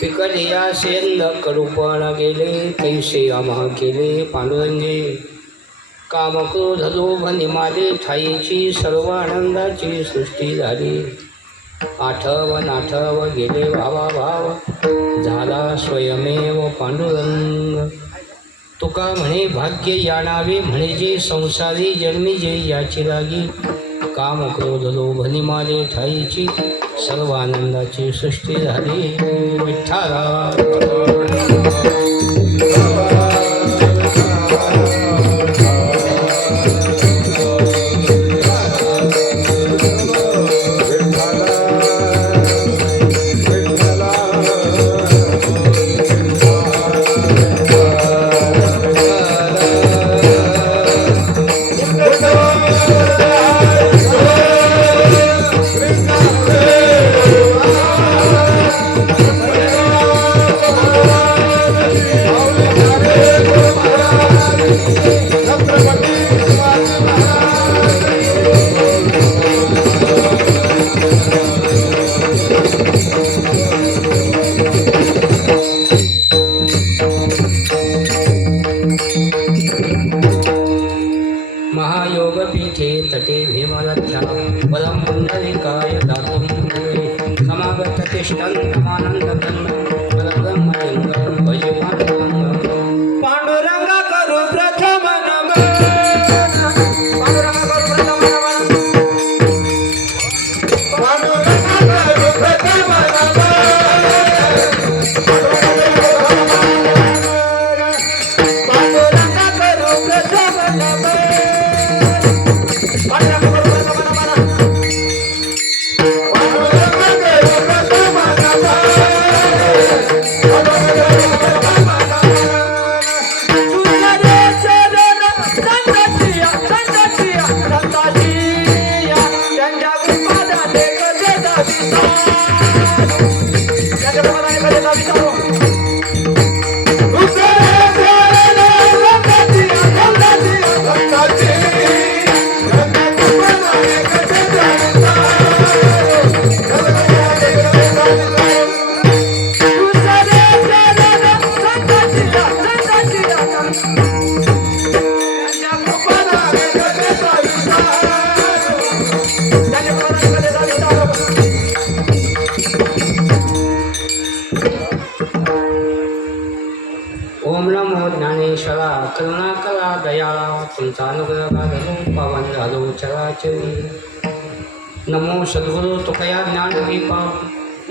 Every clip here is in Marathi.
पिकलिया सेंद करूपण गेले कैसे आम्हा केले पांडुरंगे काम क्रोध लोभ निमाले ठाईची सर्व आनंदाची सृष्टी झाली आठव नाठव गेले भावा भाव झाला स्वयमेव पांडुरंग तुका म्हणे भाग्य यानावे म्हणजे संसारी जन्मी जे याची लागी काम क्रोध लोभ निमाले ठाईची सर्व आनंदाची सृष्टी झाली विठ्ठला महायोगपीठे तटे भीमलख्या बलं पुंडलिकाय दातुं समागत तिष्ठन्तमानन्दकन्द बलब्रह्मलिङ्गं भजे पाण्डुरङ्गं पाण्डुरङ्ग करू प्रथम नमः पाण्डुरङ्ग करू प्रथम नमः पाण्डुरङ्ग करू प्रथम नमः ओम नमो ज्ञानेश्वरा करुणाकरा दयाळा तुमचा अनुग्रह झालो पावन झालो चराचरी नमो सद्गुरु तुकया ज्ञानदीपा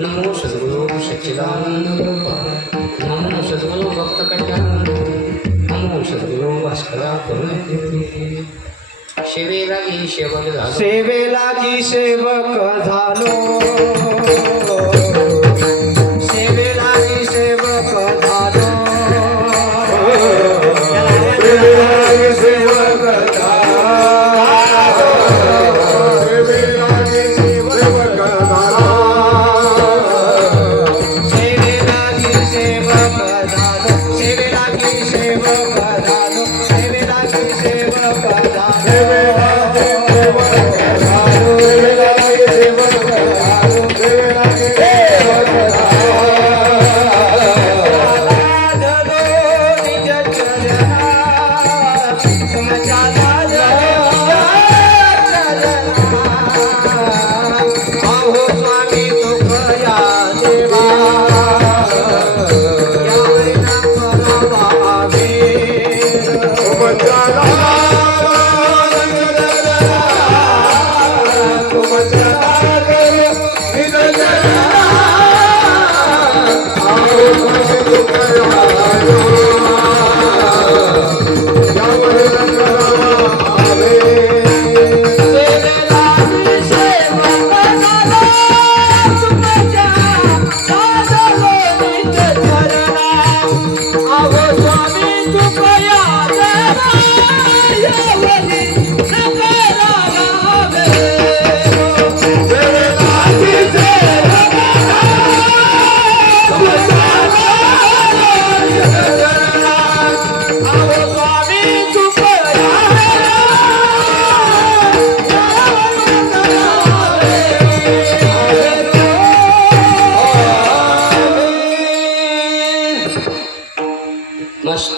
नमो सद्गुरु सच्चिदानंद नमो सद्गुरु भक्त कल्याण नमो सद्गुरु भास्करा करुणा सेवेलागी सेवक झालो सेवेलागी सेवक झालो सेवेलागी सेवक झालो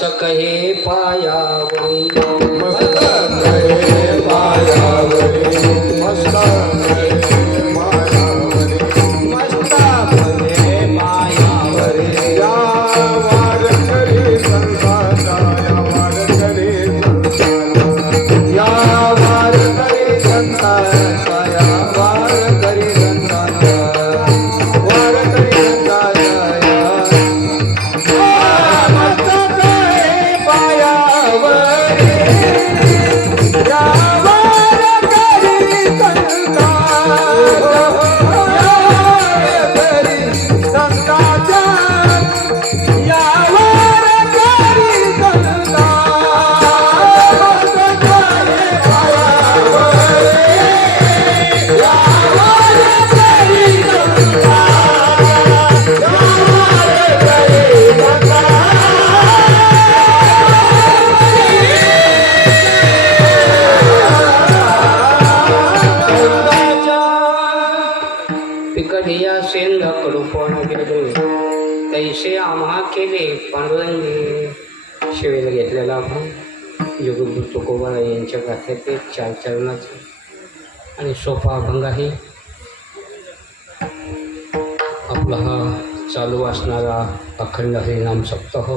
मस्तक हे पायावरी मस्तक हे पायावरी मस्तक हे पायावरी मस्तक हे पायावरी या वारकरी संतांचा या वारकरी संतांचा या वारकरी संतांचा या वारकरी संतांचा वारकरी संतांचा मस्तक हे पायावरी या वारकरी संतांचा या वारकरी संतांचा या वारकरी संतांचा मस्तक हे पायावरी या वारकरी संतांचा या वारकरी संतांचा पिकडिया सेंद कृपण गेले तैसे आम्हा केले पांडुरंगी शिवेला घेतलेला आपण योगगुरु तुकोबा यांच्या गाथ्याचे 4 चरणाचे आणि सोपा अभंग आहे. आपला हा चालू असणारा अखंड हरिनाम सप्ताह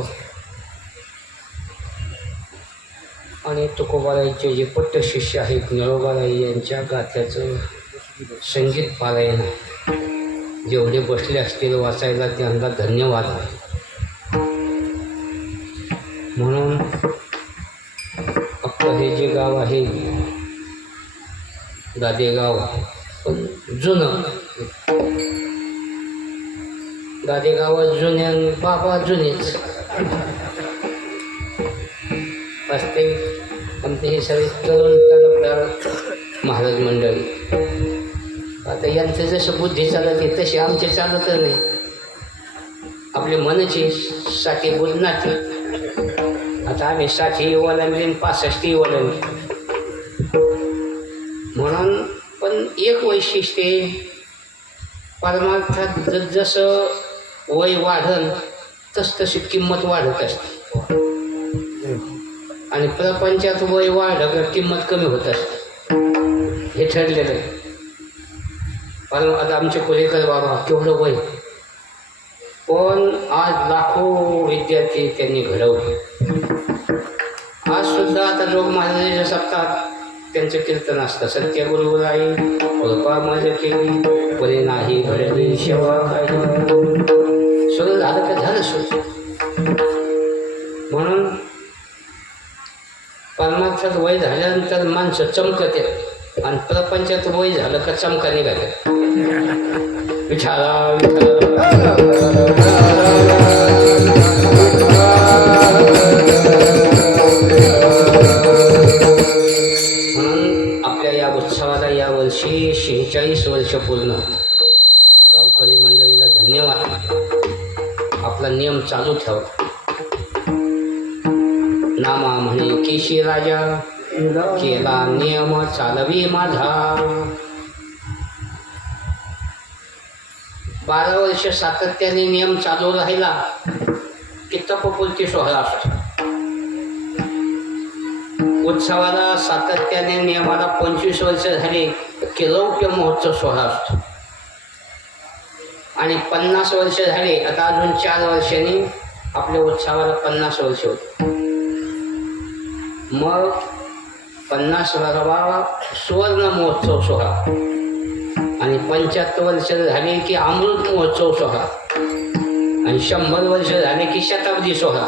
आणि तुकोबाराईचे जे पट्ट शिष्य आहेत निळोबाराई यांच्या गाथ्याचं संगीत पारायण आहे. जेवढे बसले असतील वाचायला त्यांना धन्यवाद आहे. म्हणून आपलं हे जे गाव आहे दादेगाव पण जुनं दादेगावात जुन्या बाबा जुनेच वास्तविक आमचे हे सगळे तरुण तरुणदार महाराज मंडळी. आता यांचं जसं बुद्धी चालते तशी आमचे चालत नाही. आपले मनची साठी बोलणार आता आम्ही 60 ओलांडले 65 ओलांडले. म्हणून पण एक वैशिष्ट्य परमार्थात जसं वय वाढल तशी किंमत वाढत असते आणि प्रपंचात वय वाढलं किंमत कमी होत असते. हे ठरलेलं आहे. पण आता आमचे कोलेकर बाबा केवढं वय पण आज लाखो विद्यार्थी त्यांनी घडवले. आज सुद्धा आता जोग महाराजांच्या सप्ताहात त्यांचं कीर्तन असतं. सत्य गुरुराई कृपा मज केली परी नाही घडली सेवा काही सगळं झालं का झालं सुद्धा. म्हणून परमार्थात वय झाल्यानंतर माणसं चमकत आहेत आणि प्रपंचात वय झालं का चमका निघाल्या. विठाला म्हणून आपल्या या उत्सवाला यावर्षी 46 वर्ष पूर्ण. गावकरी मंडळीला धन्यवाद. आपला नियम चालू ठेवा. नामा म्हणे केशी राजा केला नियम चालवी माझा. 12 वर्ष सातत्याने नियम चालू राहिला की तपपूर्ती सोहळा असतो. उत्सवाला सातत्याने नियमाला 25 वर्ष झाली की रौप्य महोत्सव सोहळा असतो आणि 50 वर्ष झाले आता अजून 4 वर्षांनी आपल्या उत्सवाला 50 वर्ष होते. मग 50वा सुवर्ण महोत्सव सोहळा आणि 75 वर्ष झाले की अमृत महोत्सव सोहळा आणि 100 वर्ष झाले की शताब्दी सोहळा.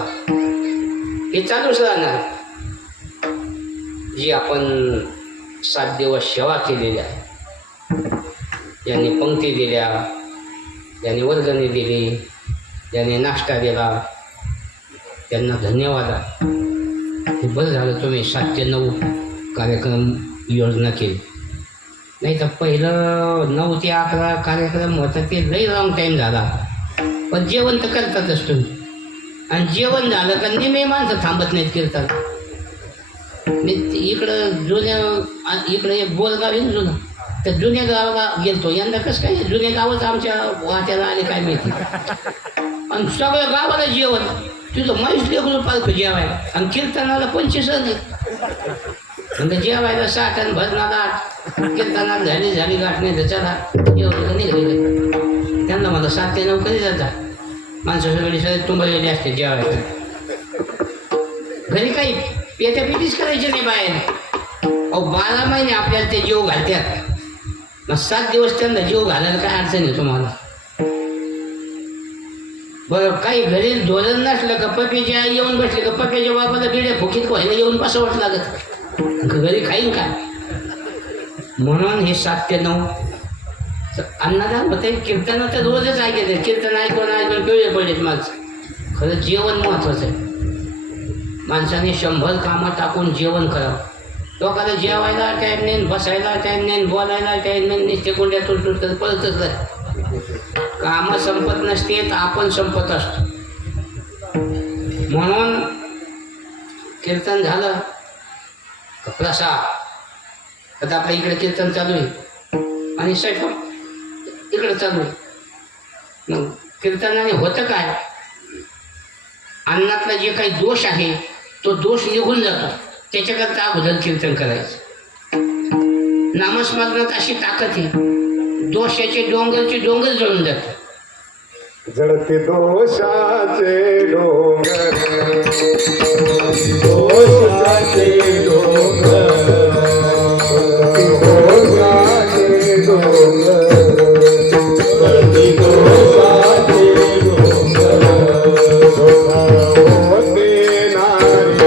हे चालूच राहणार. जी आपण 7 दिवस सेवा केलेल्या, ज्यांनी पंक्ती दिल्या, ज्यांनी वर्गणी दिली, ज्यांनी नाश्ता दिला, त्यांना धन्यवाद. हे बरं झालं तुम्ही 7 ते 9 कार्यक्रम योजना केली. नाही तर पहिलं 9 ते 11 कार्यक्रम होता ते लई लॉंग टाईम झाला. पण जेवण तर करतातच तुम्ही आणि जेवण झालं का निमे माणसं थांबत नाहीत कीर्तन. मी इकडं इकडं एक बोलगाव आहे जुनं, तर जुन्या गावाला गेलतो. यंदा कसं काय जुन्या गावच आमच्या वाट्याला आले काय माहिती. आणि सगळ्या गावाला जेवण तुझं म्हैस लेकरू पालखं जेवायला आणि कीर्तनाला 25 नाही म्हणजे जेवायला 60 आणि भजनाला 8 कीर्तनाला झाली गाठ नाही तर चला जेवण निघाले त्यांना मला 7 ते 9 कधी जातात माणसं सगळी तुंबलेली असते जेवायला घरी काही पेट्यापेटीच करायची नाही बाहेर 12 महिने आपल्याला ते जेव घालतात मग 7 दिवस त्यांना जेव घालायला काय अडचण आहे तुम्हाला बरं काही घरी धोरण नसलं का पप्याची आई येऊन बसली का पप्याच्या बापाला बिड्या फुकीत व्हायला येऊन बसावंच लागत घरी खाईन का म्हणून हे 7 ते 9 अन्नदान होते कीर्तन तर रोजच ऐकायचं कीर्तन ऐकून पिवळे पडलेत माणसं खरं जेवण महत्वाचं आहे माणसाने 100 कामं टाकून जेवण करावं लोकांना जेवायला टाईम नाही बसायला टाईम नाही बोलायला टाईम नाही नुसते कोंड्या तुटून तर पळतच नाही कामं संपत नसते तर आपण संपत असतो म्हणून कीर्तन झालं प्रसाद आता आपल्या इकडे कीर्तन चालू आहे आणि स्वयंपाक इकडे चालू आहे मग कीर्तनाने होतं काय अन्नातला जे काही दोष आहे तो दोष निघून जातो त्याच्याकरता अगोदर कीर्तन करायचं नामस्मरणात अशी ताकद आहे दोषाचे डोंगर जळून जातात जळते दोषाचे डोंगर दोषाचे डोंगर दोषाचे डोंगर जळते दोषाचे डोंगर होते नारी नर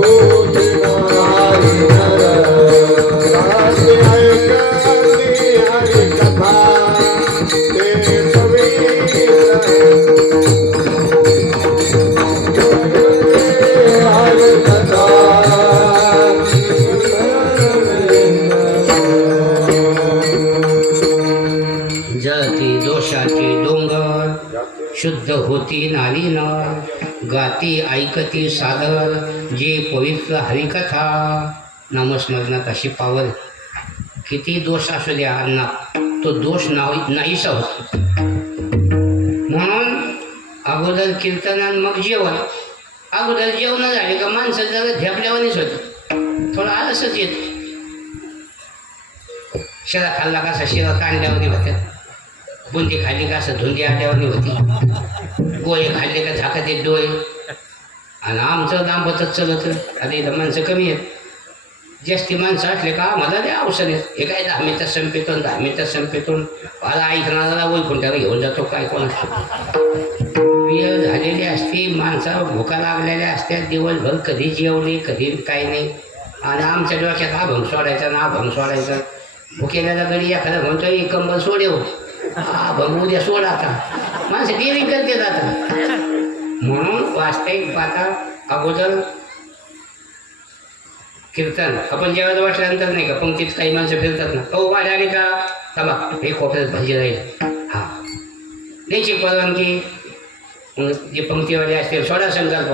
होते नारी नर राते ऐकते हरी कथा जळती दोषाची डोंगर शुद्ध होती नारी नर गाती ऐकती सादर जे पवित्र हरिकथा नामस्मरणात अशी पावर किती दोष असू द्या अन्नात तो दोष नाहीसा होतो म्हणून अगोदर कीर्तनान मग जेवण अगोदर जेवण झाले का माणसं जरा झेपल्यावानीच होती थोडा आलसच येत शिरा खाल्ला कसा शिरा ताणल्यावानी होत्या बुंदी खाल्ली का असं धुंदी आल्यावानी होती गोळे खाल्ले का झाकत येत डोळे आणि आमचं दांबतच चलत आता इथं माणसं कमी आहेत जास्ती माणसं असले का मला द्या औषध आहेत हे काय 10 मिनिटात संपेतून 10 मिनिटात संपेतून मला ऐकणारा वैकुंठाला घेऊन जातो काय कोण असतो वेळ झालेली असते माणसा भुका लागलेल्या असतात दिवसभर कधी जेवणे कधी काय नाही आणि आमच्या डोक्यात हा भंग सोडायचा ना भंग सोडायचा भुकेल्याला गडी एखादा म्हणतो कंबल सोडेव हा भंग उद्या सोडा आता माणसं डेअरिंग करते जातात म्हणून वास्तविक पाहता अगोदर कीर्तन आपण जेवायला वाटल्यानंतर नाही का पंक्तीत काही माणसं फिरतात ना हो वाढ आली का थांबा हे खोक्यात भाजी राहील हा द्यायची परवानगी मग जे पंक्तीवाले असतील सोडा संकल्प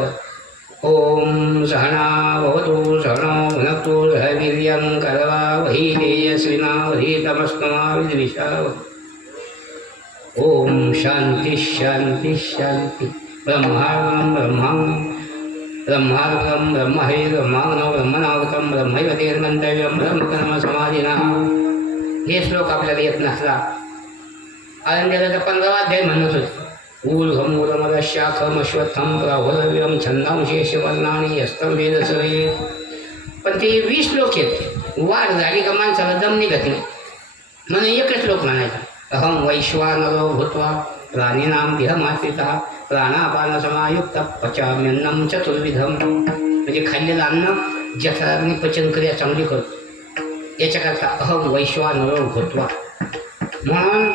ओम सहना भवतु सहनो भुनक्तु सह वीर्यं करवावहै तेजस्विनावधीतमस्तु मा विद्विषावहै ओम शांती शांती शांती ब्रह्मार्पणं ब्रह्मार्पणं ब्रह्महै ब्रह्माग्नौ ब्रह्मणावृतं ब्रह्मैव तेर्गन्तव्यं ब्रह्मकर्मसमाधिनः हे श्लोक आपल्याला येत नसला आनंदाला तर 15वा अध्याय म्हणत होते ऊर्ध्वमूलमदशाखमश्वत्थं प्रहुरविरं छन्दांशेषवर्णानि यस्तं वेदसवे पण ते 20 श्लोक आहेत वाढ झाली का माणसाला दम निघत नाही म्हणून एकच श्लोक म्हणायचा अहं वैश्वानरो भूत्वा प्राणिनां देहमाश्रितः प्राणापानसमायुक्त पचाम्यन्नं चतुर्विधं म्हणजे खाल्लेलं अन्न जठराग्नी पचनक्रिया चांगली करतो याच्याकरता अहं वैश्वानरो भूत्वा म्हणून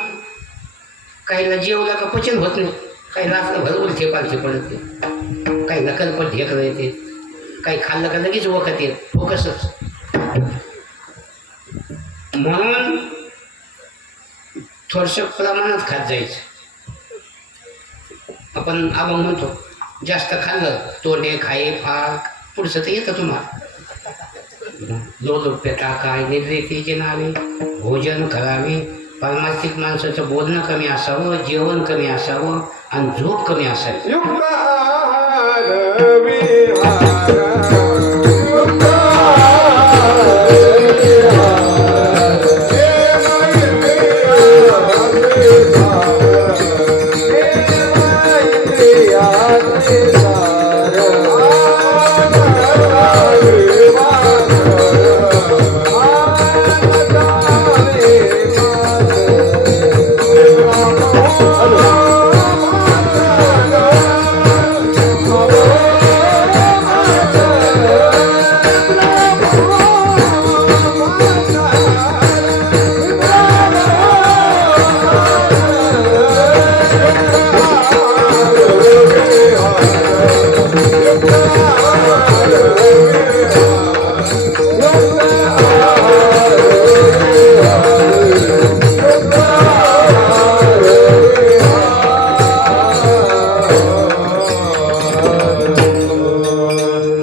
काहीला जेवला का पचन होत नाही काही रात्रभर उलथे पालथे पडत नाही काही नकलपट ढेकलं येते काही खाल्लं का लगेच वखत येत फोकसच म्हणून थोडंसं प्रमाणात खात जायचं आपण अभंग म्हणतो जास्त खाल्लं तोंडे खाये फार पुढचं तर येतं तुम्हाला लोलुप्यता काय निर्रेतीचे नावे भोजन करावे परमार्थिक माणसाचं बोलणं कमी असावं, जेवण कमी असावं आणि झोप कमी असावी.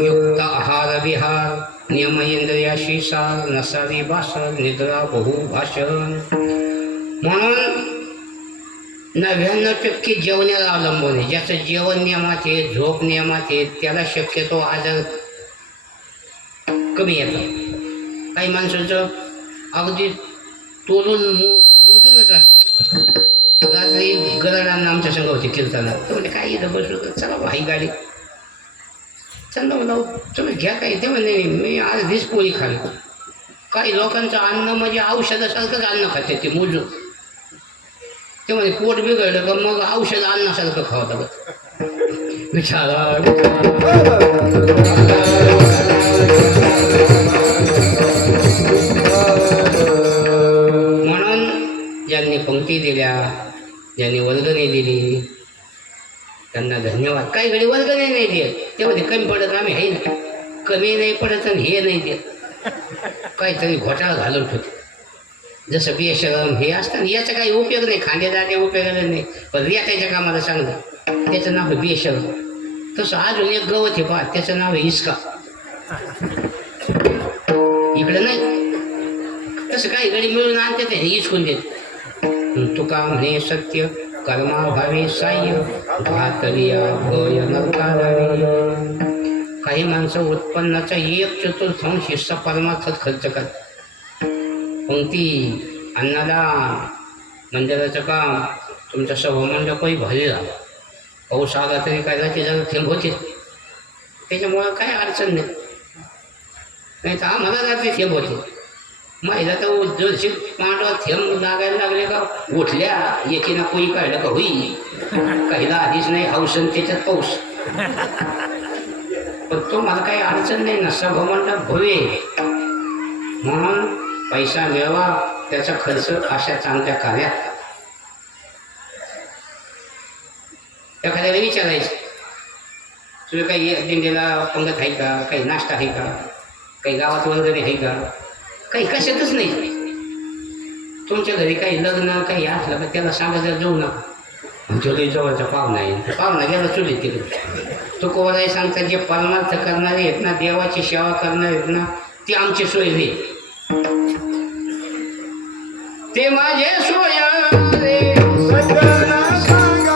युक्ताहार विहार नसावी भाषण निद्रा बहुभाषण. म्हणून 99% जेवणाला अवलंबून आहे. ज्याचं जेवण नियमात आहे, झोप नियमात आहे, त्याला शक्यतो आजार कमी येतात. काही माणसाचं अगदी तोलून मोजूनच असतं. रात्री गरडांना आमच्या संघ होते कीर्तना, तर म्हणजे काही इथं बसलो तर चला भाई गाडी चला म्हणा तुम्ही घ्या काही. ते म्हणजे मी आज दिस पोळी खाली. काही लोकांचं अन्न म्हणजे औषधासारखंच अन्न खाते ते मोजून. ते म्हणजे पोट बिघडलं का मग औषध अन्नासारखं खावं लागत. विचारा म्हणून ज्यांनी पंक्ती दिल्या, ज्यांनी वर्गणी दिली त्यांना धन्यवाद. काही घडी वर्गणी नाही देत, तेव्हा कमी पडत आम्ही हे ना, कमी नाही पडत आणि हे नाही देत. काहीतरी घोटाळा घालून होते. जसं बेशरम हे असतं याचा काही उपयोग नाही, खांदेदाटे उपयोगाला नाही, पण रेटायच्या कामाला सांगलं त्याचं नाव आहे बेशरम. तसं अजून एक गवत आहे पहा, त्याचं नाव आहे हिसका. इकडं नाही तसं काही घडी मिळून आणते ते हिसकून देत. तुका म्हणे सत्य कर्मा भावे साह्य घातलिया भय नकारावी. काही माणसं उत्पन्नाचा 1/4 हिस्सा परमार्थात खर्च करतात. पंक्ती अन्नदान मंदिराचं काम तुमचं सभामंडपही भारी झालं. पाऊस आला तरी काय जाते जरा थेंब होते, त्याच्यामुळं काय अडचण नाही. नाही तर आम्हाला रात्री थेंब होते. महिला तर जरशी पांडवा थेंब लागायला लागले का उठल्या एकीनं कोई काढलं का होई. काहीला आधीच नाही हौसन त्याच्यात पाऊस. पण तो मला काही अडचण नाही ना, सभामंडप भव्य म्हणून पैसा मिळवा त्याचा खर्च अशा चांगल्या कार्यात. एखाद्याला विचारायचं तुझं काही दिंडीला पंगत आहे का, काही नाश्ता आहे का, काही गावात वगैरे आहे का, काही कशातच नाही. तुमच्या घरी काही लग्न काही असलं का त्याला सांगायला जाऊ नका. चुली जवळचा पाहुणा आहे, पाहुणा गेला चुलीत तिकडे. तो कोणालाही सांगतात जे परमार्थ करणारे आहेत ना, देवाची सेवा करणारे आहेत ना, ती आमची सोय रे, ते माझे सोय रे. सज्जन सांगा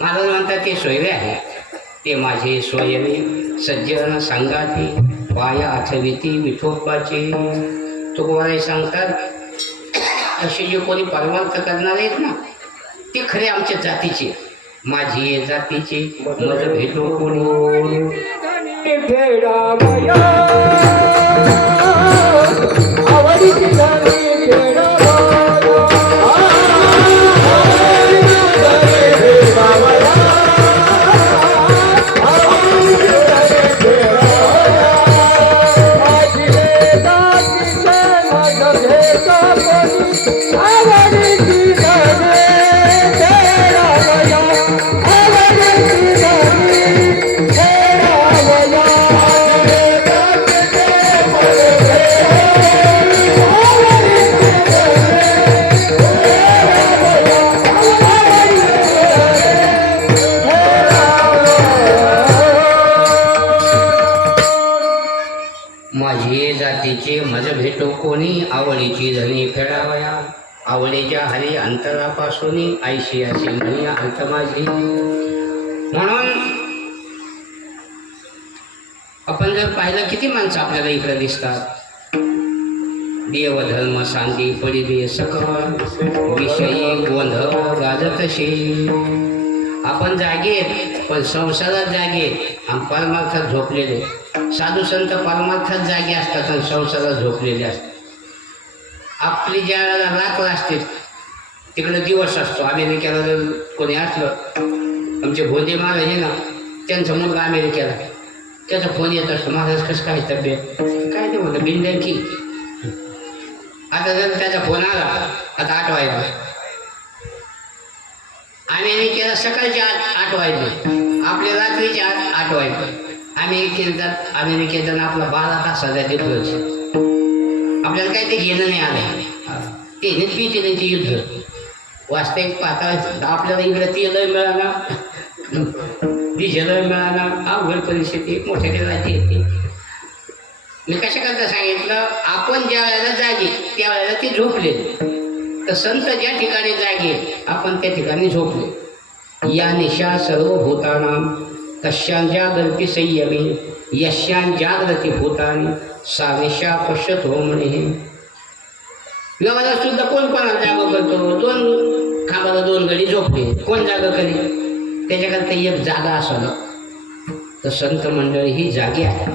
महाराज म्हणतात ते सोयरे आहे ते माझे सोयरे. सज्जन सांगाती पाया आठविती विठोबाचे. तुकोबाराय सांगतात असे जे कोणी परमार्थ करणार आहेत ना ते खरे आमच्या जातीचे, माझी जातीचे. मज भेटो कोणी आवडीची आवडीची धनी फेडावया, आवडीच्या हरी अंतरापासून आयशी अशी म्हणी अंत माझी. म्हणून आपण जर पाहिलं किती माणसं आपल्याला इकडे दिसतात. देव धर्म सांगी पडी दे सकळ, विषयी गोंधळ गाजतशी. आपण जागेत पण संसारात जागेत आणि परमार्थात झोपलेले. साधू संत परमार्थात जागे असतात आणि संसारात झोपलेले असतात. आपली ज्या वेळेला रात्र असते तिकडे दिवस असतो. अमेरिकेला जर कोणी असलं, आमचे भोंदे महाराज आहे ना, त्यांचा मुलगा अमेरिकेला, त्याचा फोन येत असतो, महाराज कसं काय तब्येत, काय ते म्हणतं बिनलं की. आता जर त्याचा फोन आला, आता 8 वाजले, अमेरिकेला सकाळचे 8 वाजले, आपल्या रात्रीचे 8 वाजले. अमेरिकेचा आपला 12 तासाचा डिफरन्स. आपल्याला काय ते घेणं नाही आलं. ते नेतपीचे त्यांचे युद्ध वास्तविक पाहता आपल्याला इकडे तेलही मिळाला, डिझेलही मिळाला, अवघड परिस्थिती मोठ्या राज्य येते. मी कशा करता सांगितलं, आपण ज्या वेळेला जागे त्या वेळेला ते झोपले. तर संत ज्या ठिकाणी जागे आपण त्या ठिकाणी झोपले. या निशा सर्वभूतानां तस्यां जागृती संयमी, यस्यां जागृती भूतानी सा निशा पश्यतो म्हणे. व्यवहारात सुद्धा कोण कोणाला जागा करतो. 2 खांबाला 2 घडी झोपले, कोण जागा करी. त्याच्याकरता एक जागा असावं. तर संत मंडळी ही जागी आहे.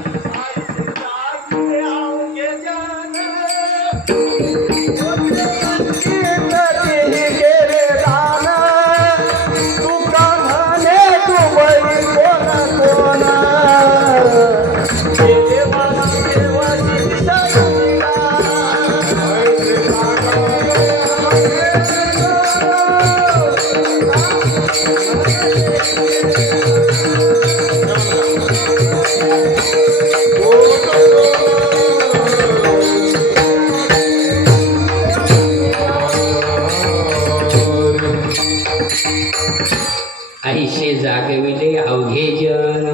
ऐसे जागविले अवघे जन,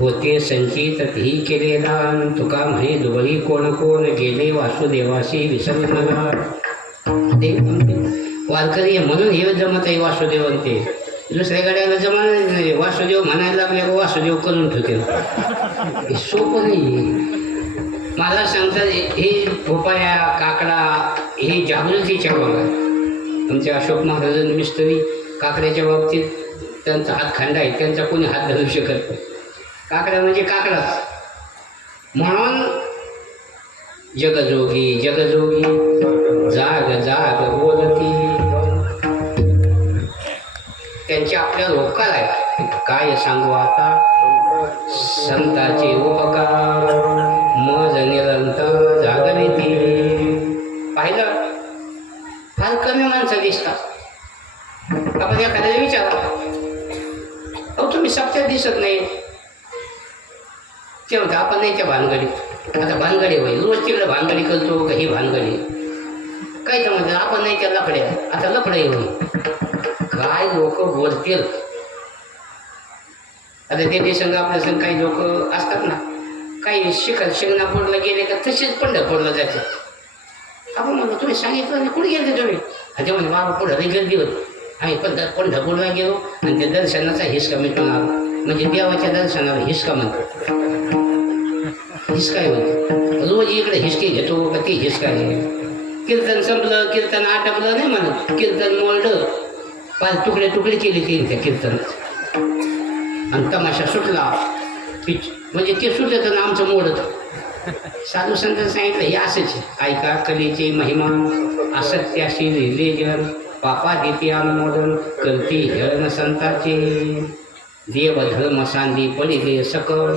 होते संचित ही केले दान. तुका म्हणे दुबळी कोण कोण, गेले वासुदेवाशी विसरून मला. ते वारकरी म्हणून हे जमत आहे वासुदेवांते. दुसऱ्या गाड्याला जमत नाही. वासुदेव म्हणायला लागले वासुदेव करून ठेवते. सोपं नाही. मला सांगतात हे भोपाया काकडा हे जागृतीच्या बघा. आमच्या अशोक महाराज मिस्त्री काकड्याच्या बाबतीत त्यांचा हात खांडा आहे, त्यांचा कोणी हात धरू शकत नाही. काकडा म्हणजे काकडाच. म्हणून जगजोगी जगजोगी जाग जाग बोलती. त्यांचे आपल्याला उपकार आहे. काय सांगू आता संताचे उपकार, मज निरंतर जागरिती. पाहिलं फार कमी माणसं दिसतात. आपण एखाद्याला विचारा, अहो तुम्ही सप्त्यात दिसत नाही. ते म्हणतं आपण नाही त्या भानगडीत. आता भानगडी होईल, रोज तिकडे भानगडी करतो का ही भानगडी काय. तर म्हणतात आपण नाही त्या लफड्या, आता लफडे होईल. काय लोक बोलतील. आता ते संघ आपल्या संघ काही लोक असतात ना, काही शिंगणापूरला गेले का तसेच पंढरपूरला जाते. आपण म्हणतो तुम्ही सांगितलं नाही, कुठे गेले तुम्ही. ते म्हणजे बाबा पुढे गर्दी होती, आम्ही पंढरपूरला गेलो आणि त्या दर्शनाचा हिसका मिटून आलो. म्हणजे देवाच्या दर्शनाला हिसका म्हणतो. हिसकाय म्हणतो. रोज इकडे हिसके घेतो का ते हिसका आहे. कीर्तन संपलं, कीर्तन आटपलं नाही म्हणत, कीर्तन मोडलं, 5 तुकडे तुकडे केले त्या कीर्तनात. आणि तमाशा सुटला म्हणजे ते सुटत आणि आमचं मोडत. साधू संतांनी सांगितलं हे असंच. ऐका कलेचे महिमा, असत्याशी लिहिले जन, पापा देते अनुमोदन, करते हेळन संताचे. देव धर्म सांदी पडी दे सकळ,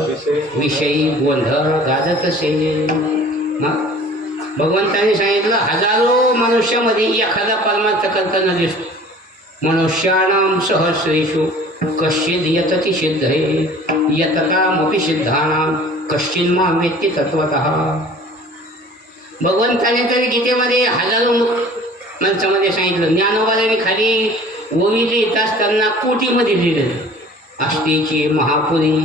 विषयी गोंधळ गाजतसे. भगवंतांनी सांगितलं हजारो मनुष्यामध्ये एखादा परमार्थ करताना दिसतो. मनुष्याणाम सहस्रेषु कश्चिद यतति सिद्धये, यततामपि सिद्धानां कश्चिन मां वेत्ति तत्वतः. भगवंताने तरी गीतेमध्ये हजारो माणसामध्ये सांगितलं. ज्ञानोबाने खाली ओवी लिहित असताना कोटीमध्ये लिहिलं. आष्टीची महापुरी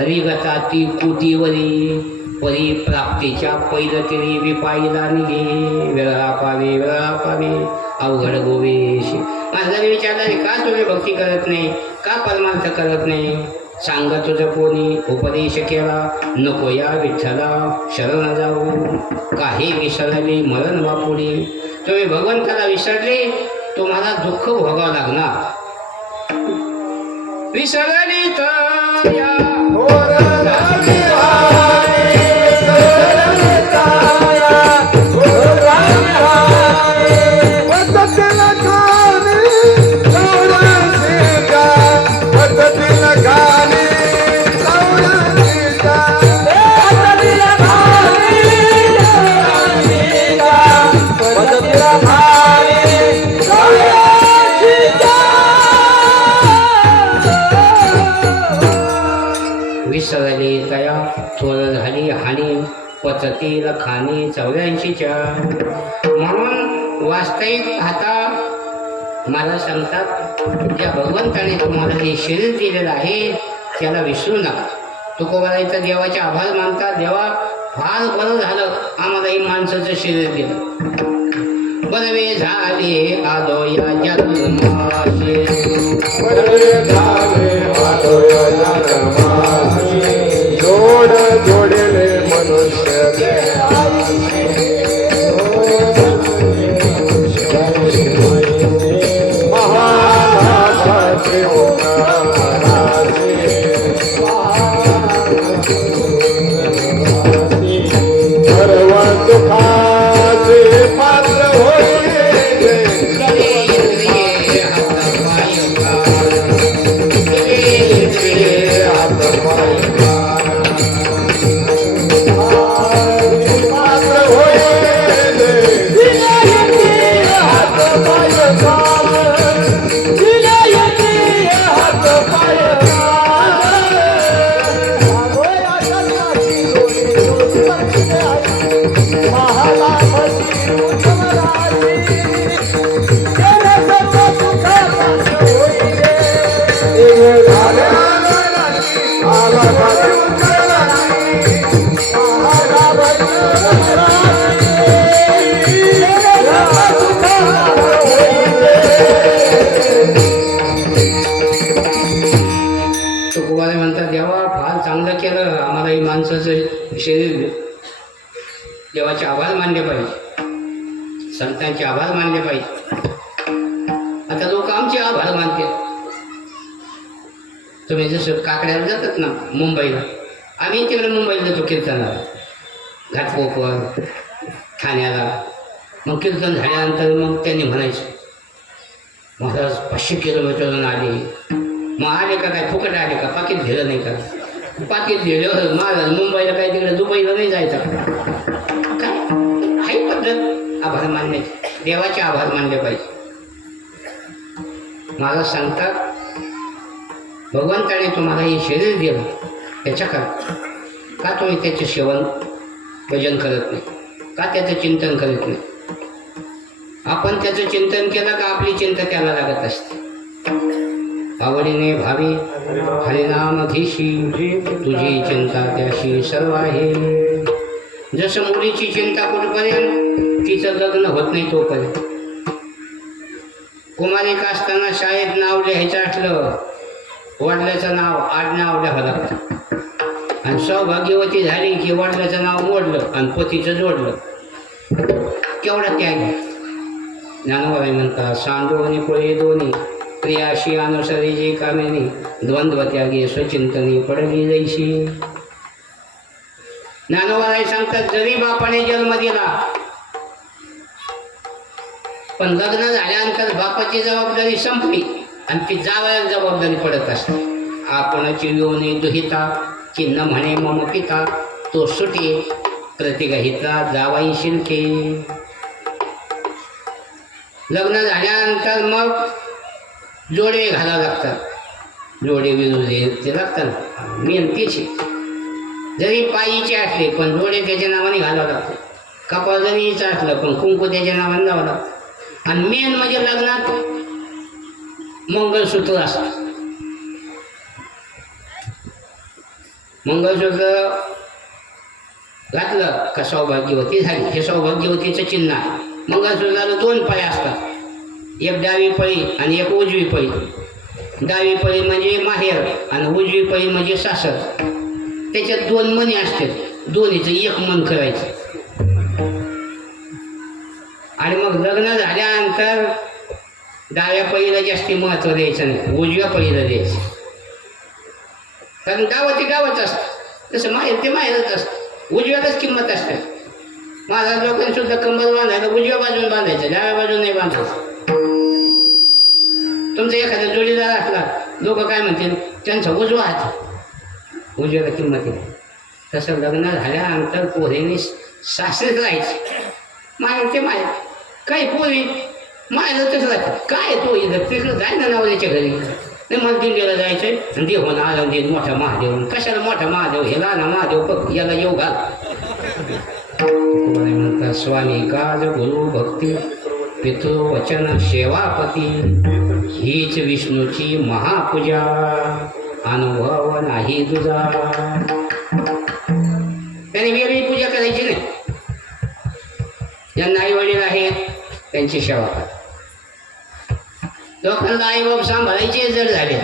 रिगताती कोटीवरी परिप्राप्तीच्या पैलतीरी विपाईला निघे वेळा पावे अवघड गोवेश. माझ्याने विचारलं का तुम्ही भक्ती करत नाही, का परमार्थ करत नाही? सांग तुझं कोणी उपदेश केला, नको या विठ्ठला शरण जाऊ. काही विसरले मरण बापुडी. तुम्ही भगवंताला विसरले, तुम्हाला दुःख भोगावं लागणार. विसरली तर या विसरली तया थोर झाली हानी, पचतील खाणी 84च्या. म्हणून वास्तविक आता मला सांगतात, ज्या भगवंताने तुम्हाला हे शरीर दिलेलं आहे त्याला विसरू नका. तुकोबारायचं देवाचे आभार मानतात, देवा फार बरं झालं आम्हाला हे माणसाचं शरीर दिलं. बरवे झाले आलो या जन्माचे, जोडले मनुष्य शरीर. देवाचे आभार मानले पाहिजे, संतांचे आभार मानले पाहिजे. आता लोक आमचे आभार मानते. तुम्ही जसं काकड्याला जातात ना मुंबईला, आम्ही तिकडे मुंबईला जातो कीर्तनाला, घाटकोपर ठाण्याला. मग कीर्तन झाल्यानंतर मग त्यांनी म्हणायचं महाराज 500 किलोमीटरवरून आले. मग आले का काय फुकट आले का, पाकिट दिलं नाही का? पाकिट दिलं महाराज मुंबईला काय तिकडे दुबईला नाही जायचं काय? हाही पद्धत आभार मानण्याची, देवाचे आभार मानले पाहिजे. महाराज सांगतात भगवंताने तुम्हाला हे शरीर दिलं त्याच्या का तुम्ही त्याचे सेवन भजन करत नाही, का त्याचं चिंतन करत नाही? आपण त्याचं चिंतन केलं का आपली चिंता त्याला लागत असते. आवडीने भावी हरिनामधीशी तुझी चिंता त्याशी सर्व आहे. जसं मुलीची चिंता कुठपर्यंत तिचं लग्न होत नाही तोपर्यंत. कुमारिका असताना शाळेत नाव लिहायचं असलं वडिलाचं नाव आडनाव लिहावं लागतं. आणि सौभाग्यवती झाली की वडिलाचं नाव मोडलं आणि पतीचं जोडलं. केवढा त्याग. ज्ञानोबाई म्हणतात सांडोनी कुळे दोन्ही प्रियाशी अनुसरी जे कामेनी द्वंद्व त्यागी स्वचिंतनी पडली जैशी. ज्ञानोबाई सांगतात जरी बापाने जन्म दिला पण लग्न झाल्यानंतर बापाची जबाबदारी संपली आणि ती जावयाला जबाबदारी पडत असते. आपणची योनी दुहिता चिन्ह म्हणे मम पिता तो सुटे प्रतिगहिता जावाई शिलके. लग्न झाल्यानंतर मग जोडे घालावं लागतात, जोडे विरोधी ते लागतात मेहनतीचे. जरी पायीचे असले पण जोडे त्याच्या नावाने घालावं लागतात. कपाळ जरीचं असलं पण कुंकू त्याच्या नावाने लावावं लागतं. आणि मेन म्हणजे लग्नात मंगळसूत्र असतं. मंगळसूत्र घातलं का सौभाग्यवती झाली. हे सौभाग्यवतीचं चिन्ह आहे. मंगळसूत्राला 2 पळी असतात, एक डावी पळी आणि एक उजवी पळी. डावी पळी म्हणजे माहेर आणि उजवी पळी म्हणजे सासर. त्याच्यात 2 मणी असतात, दोन्हीचं 1 मन करायचं. आणि मग लग्न झाल्यानंतर डाव्या पळीला जास्ती महत्त्व द्यायचं नाही, उजव्या पळीला द्यायचं. कारण गावात ते गावच असतं, तसं माहेर ते माहेरच असतं, उजव्यालाच किंमत असते. महाराज लोकांनी सुद्धा कंबर बांधायला उजव्या बाजून बांधायचं, डाव्या बाजून नाही बांधायचं. तुमचा एखादा जोडीदार असला, लोक काय म्हणतील, त्यांचा उजवा हात, उजव्याला किंमत आहे. तसं लग्न झाल्यानंतर पोरीने सासरीच राहायचं, माहेर ते माहेर. काही पोरी माहेर तसं राहतात, काय तो इथं तिकडं जाय ना नवऱ्याच्या घरी. नाही मला दिंडीला जायचंय आणि देव होणं आलं दे मोठा महादेव. कशाला मोठा महादेव, हे लहान महादेव बघ, याला येऊ घाल. म्हणतात स्वामी काज गुरु भक्ती पितृवचन सेवापती, हीच विष्णूची महापूजा, अनुभव नाही तुझा. त्याने वेगळी पूजा करायची नाही. ज्यांना आई वडील आहेत त्यांची सेवा करा. लोकांना आईबाप सांभाळायचे जर झाले,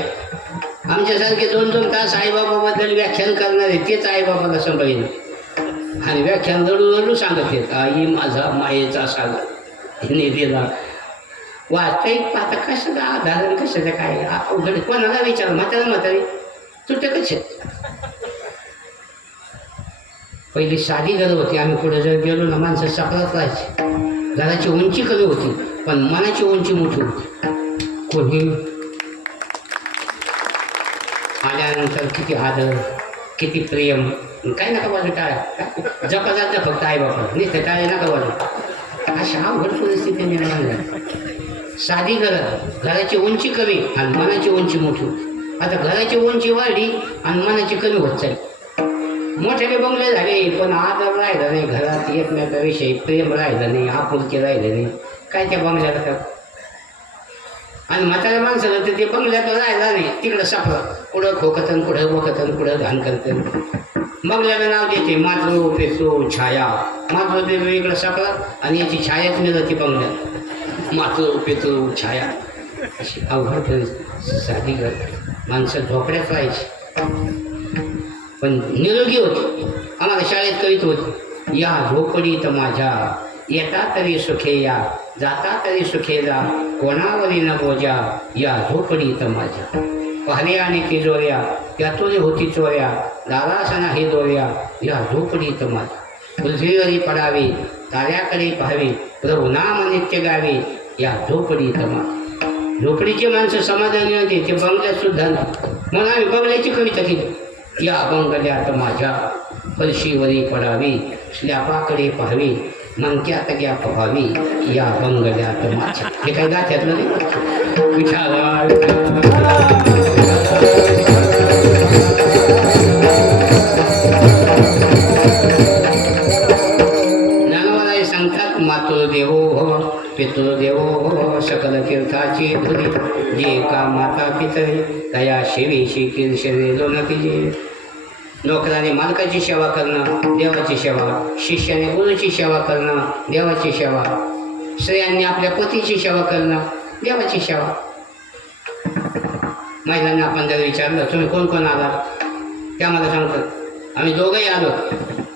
आमच्यासारखे 2-2 तास आईबाबाबद्दल व्याख्यान करणारे तेच आईबाबाला सांभाळीन आणि व्याख्यान रडू सांगत येत. आई माझा मायेचा सागर हिने दिला. वास्तविक आता कशाचं आधारण, कशाचं काय अवघड, कोणाला विचार. म्हातारी तुटकच आहेत. पहिली साधी घरं होती. आम्ही पुढे जर गेलो ना, माणसं सापडत राहायची. घराची उंची कमी होती पण मनाची उंची मोठी होती. कोणी आल्यानंतर किती आदर, किती प्रेम. काय नका बाजू टाळ्या, जपा जातं फक्त आई बापा, नुसतं टाळे नका बाजू. अशा अवघड परिस्थिती निर्माण झाली. साधी घराची उंची कमी आणि मनाची उंची मोठी होती. आता घराची उंची वाढली आणि मनाची कमी होत चालली. मोठे बंगले झाले पण आदर राहिला नाही घरात, एकमेकाविषयी प्रेम राहिलं नाही, आपुलकी राहिलं नाही. काय त्या बंगल्याला का. आणि म्हाताऱ्या माणसाला तर ते बंगल्यात राहिला नाही, तिकडं सापडं, कुठं खोकतन, कुठं बोकतन, कुठं घाण करतन. बंगल्याला नाव देते मातृ पितृ छाया. मातृ पितृ इकडं सापडा आणि याची छायाच मिळते बंगल्यात, मातृ पितृ छाया. अशी अवघड परिस्थिती. साधी घर माणसं झोपड्यात राहायची पण निरोगी होती. आम्हाला शाळेत करीत होती, या झोपडीत माझ्या येता तरी सुखे या, जाता तरी सुखे जा, कोणावरी न बोजा, या झोपडीत माझ्या. पहरे आणि तिजोऱ्या त्यातून होती चोऱ्या, दारास नाही दोऱ्या, या झोपडीत माझ्या. पृथ्वीवरी पडावे ताऱ्याकडे पाहावे, प्रभू नाम नित्य गावे, या झोपडीत माझ्या. झोपडीची माणसं समाधानी होते, ते बंगल्यात सुद्धा नाही. म्हणून आम्ही बंगल्याची कविता केली. या बंगल्यात माझ्या फरशीवरी पडावी, स्लॅपाकडे पाहावी, मनक्यात घ्या पहावी, या बंगल्यात माझ्या. हे काही गाथ्यातलं नाही. विठाला ज्ञानवाला सांगतात मातृदेवो भव पितृदेवो भव, सकल तीर्थाची धुरी, जे का माता पितळे तया शिवेशी कीर्षरे दोन तिजे. नोकराने मालकाची सेवा करणं देवाची सेवा, शिष्याने गुरुची सेवा करणं देवाची सेवा, स्त्रियांनी आपल्या पतीची सेवा करणं देवाची सेवा. महिलांना आपण जर विचारलं तुम्ही कोण कोण आलात, त्या मला सांगतात आम्ही दोघंही आलो.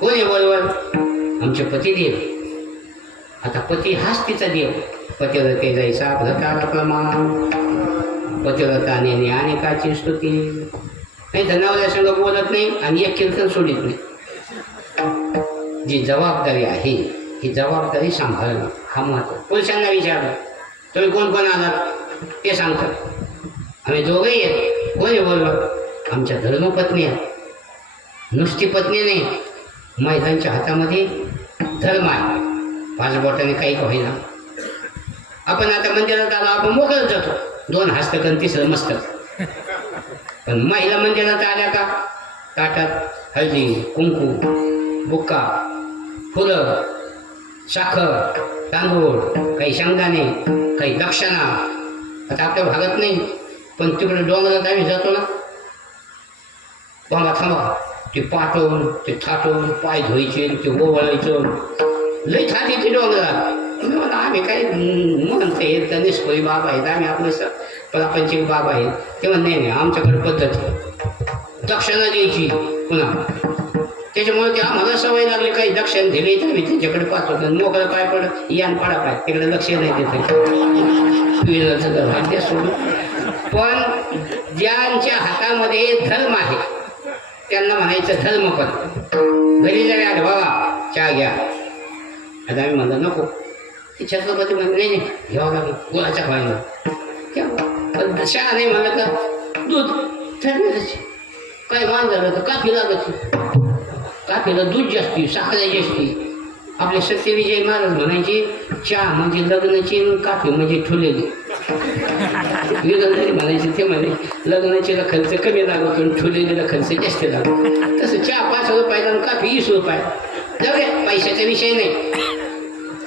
कोण आहे बरोबर? आमचे पतिदेव. आता पती हाच तिचा देव. पतिव्रते जैसा भ्रताला प्रमाण, पतिव्रताने अनेकाची स्तुती. नाही तर नवऱ्या संग बोलत नाही आणि एक कीर्तन सोडित नाही. जी जबाबदारी आहे ही जबाबदारी सांभाळणं हा महत्व. पुरुषांना विचारलं तुम्ही कोण कोण आलात, ते सांगतात आम्ही दोघंही आहेत. कोण आहे बरोबर? आमच्या धर्मपत्नी आहेत. नुसती पत्नी नाही, महिलांच्या हातामध्ये धर्म आहे. 5 बोटाने काही होईना. आपण आता मंदिरात आलो, आपण मोकळत जातो, 2 हस्तकन 3रं मस्तक. पण महिला मंदिरात आल्या का ताटात हळदी कुंकू बुक्का फुलं साखर तांदूळ काही शेंगदाणे काही दक्षिणा. आता आपल्या भागात नाही पण तिकडे डोंगरात आम्ही जातो ना, थांबा ते पाठवून ते थाटून पाय धुवायचे ते ओवळायचं लई थाटी ते डोंगरात मला आम्ही काय म्हणते गणेशपुरी बाबा आहेत आम्ही आपलं प्रापंचिक बाबा आहेत तेव्हा नाही आमच्याकडे पद्धत दक्षिणा द्यायची पुन्हा त्याच्यामुळे ते आम्हाला सवय लागली काही दक्षिण दिली तर आम्ही त्याच्याकडे पाहतो मोकळं पाय पडत यान पाडा पाय तिकडे लक्ष नाही देत भाग्य सोडून पण ज्यांच्या हातामध्ये धर्म आहे त्यांना म्हणायचं धर्मपद घरी जरी आलं बाबा चहा घ्या आता आम्ही म्हणलं नको ते छत्रपती म्हणले नाही घ्यावं लागलं गुळाच्या पाहिजे पण चहा नाही म्हणलं तर दूध ठरलेलंच काय मान झालं तर काफी लागत काफीला दूध जास्ती साखर जास्ती आपले सत्यविजय महाराज म्हणायचे चहा म्हणजे लग्नाची काफी म्हणजे ठुलेली विगंधारी म्हणायचे ते म्हणे लग्नाचीला खर्च कमी लागतो आणि ठुलेलीला खर्च जास्त लागतो तसं चहा 5 रुपयाला आणि काफी 20 रुपये जाऊ दे पैशाचा विषय नाही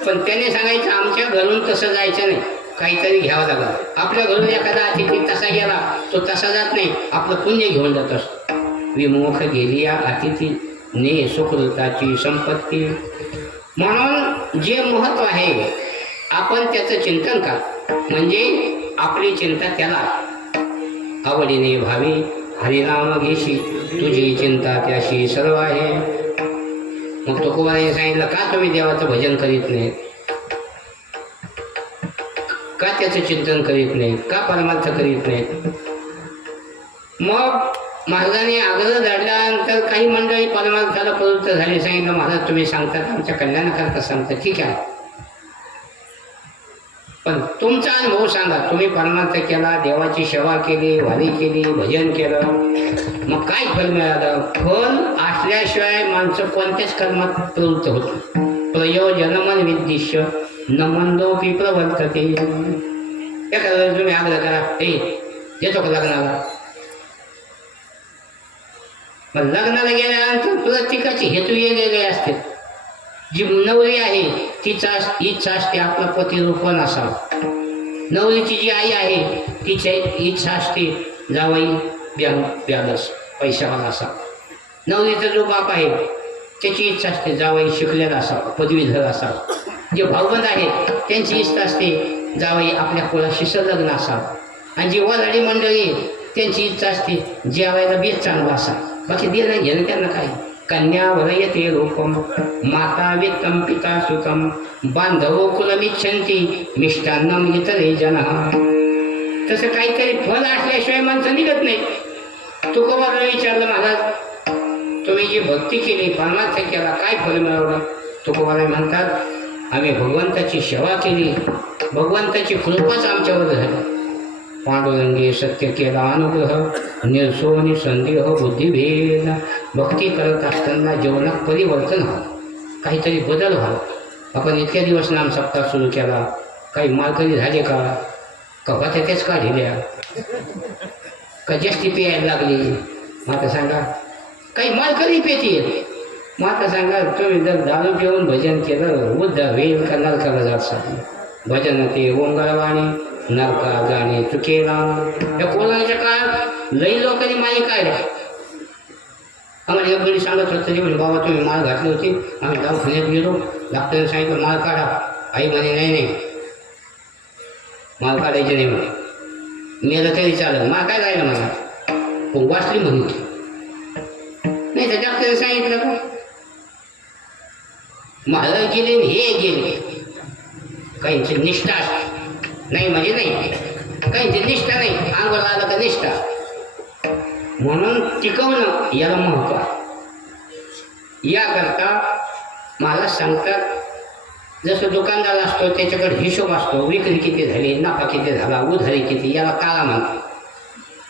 पण त्याने सांगायचं आमच्या घरून तसं जायचं नाही काहीतरी घ्यावं लागलं आपल्या घरून एखादा अतिथी तसा गेला तो तसा जात नाही आपलं पुण्य घेऊन जात असतो विमुख गेली या अतिथी ने सुकृताची संपत्ती म्हणून जे महत्व आहे आपण त्याचं चिंतन करा म्हणजे आपली चिंता त्याला आवडीने भावी हरिनाम घेशी तुझी चिंता त्याशी सर्व आहे मग तुकोबाराने सांगितलं का तुम्ही देवाचं भजन करीत नाही का त्याचं चिंतन करीत नाही का परमार्थ करीत नाही मग महाराजांनी आग्रह धरल्यानंतर काही मंडळी परमार्थाला प्रवृत्त झाली सांगितलं महाराज तुम्ही सांगतात आमच्या कल्याणाकरता सांगता ठीक आहे पण तुमचा अनुभव सांगा तुम्ही परमार्थ केला देवाची सेवा केली वारी केली भजन केलं मग काय फल मिळालं फल असल्याशिवाय माणसं कोणत्याच कर्मात प्रवृत्त होतं प्रयोजनमन विद्दिश्य न मंदोपी प्रवर्तते एखाद्या तुम्ही आग्रह करा हे येतो का लग्नाला मग लग्नाला गेल्यानंतर प्रत्येकाचे हेतू वेगवेगळे असते जी नवरी आहे तिचा इच्छा असते आपला पती रूपण असावं नवरीची जी आई आहे तिची इच्छा असते जावई व्यादस पैशावाला असावा नवरीचा जो बाप आहे त्याची इच्छा असते जावई शिकलेला असावा पदवीधर असावा जे भाऊबंद आहेत त्यांची इच्छा असते जावई आपल्या कुळाशी संलग्न असावं आणि जी वराडी मंडळी त्यांची इच्छा असते जेवायला बेत चांगला असावा बाकी देणं घेणं त्यांना काय कन्या वरयते रूपम माता वित्तम पिता सुतम बांधवो कुलमिच्छन्ति मिष्टान्नम इतरे जन तसं काहीतरी फल असल्याशिवाय माणसं निघत नाही तुकोबाला विचारलं महाराज तुम्ही जी भक्ती केली परमार्थ केला काय फल मिळवलं तुकोबाला म्हणतात आम्ही भगवंताची सेवा केली भगवंताची कृपाच आमच्यावर झाली पांडुरंगे सत्य केला अनुग्रह निर्सो निसंदेह बुद्धिभेद भक्ती करत असताना जीवनात परिवर्तन व्हावं काहीतरी बदल व्हावा आपण इतक्या दिवस नाम सप्ताह सुरू केला काही मालकरी झाले का कपात्या तेच काढल्या का जास्ती प्यायला लागली मग आता सांगा काही मालकरी पेती मग आता सांगा तुम्ही जर दारू पिऊन भजन केलं उद्धा होईल का नरकाला जात भजन ते ओंकारवाणी नरका जाणे चुकेला या कोरोनाच्या काळात लई लोकांनी माई काढल्या आम्हाला एक गडी सांगत होतं तरी म्हणजे बाबा तुम्ही माळ घातली होती आम्ही दवाखान्यात गेलो डॉक्टरने सांगितलं माळ काढा आई म्हणे नाही माळ काढायची नाही म्हणे मेलं तरी चालेल माळ काय राहिलं मला वाचली म्हणून नाही तर डॉक्टरने सांगितलं का माळ गेले हे गेले काहींची निष्ठा नाही म्हणजे नाही काहींची निष्ठा नाही अंगाला आलं का निष्ठा म्हणून टिकवणं याला महत्त्व आहे याकरता मला सांगतात जसं दुकानदार असतो त्याच्याकडे हिशोब असतो विक्री किती झाली नफा किती झाला उधारी किती याला ताळा म्हणतो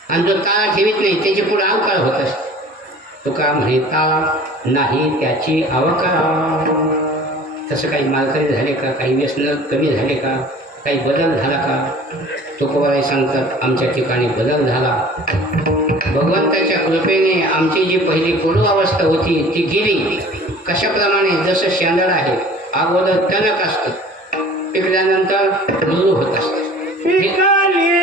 आणि जो ताळा ठेवीत नाही त्याची पुढे अवकाळ होत असते तुका म्हणे ताळा नाही त्याची अवकाळ तसं काही मालकरी झाले का काही व्यसन कमी झाले का काही बदल झाला का तुकोबाराय सांगतात आमच्या ठिकाणी बदल झाला भगवंताच्या कृपेने आमची जी पहिली पूर्व अवस्था होती ती गेली कशाप्रमाणे जसं शेंदळ आहे अगोदर टणक असतं पिकल्यानंतर रुरू होत असतं पिकली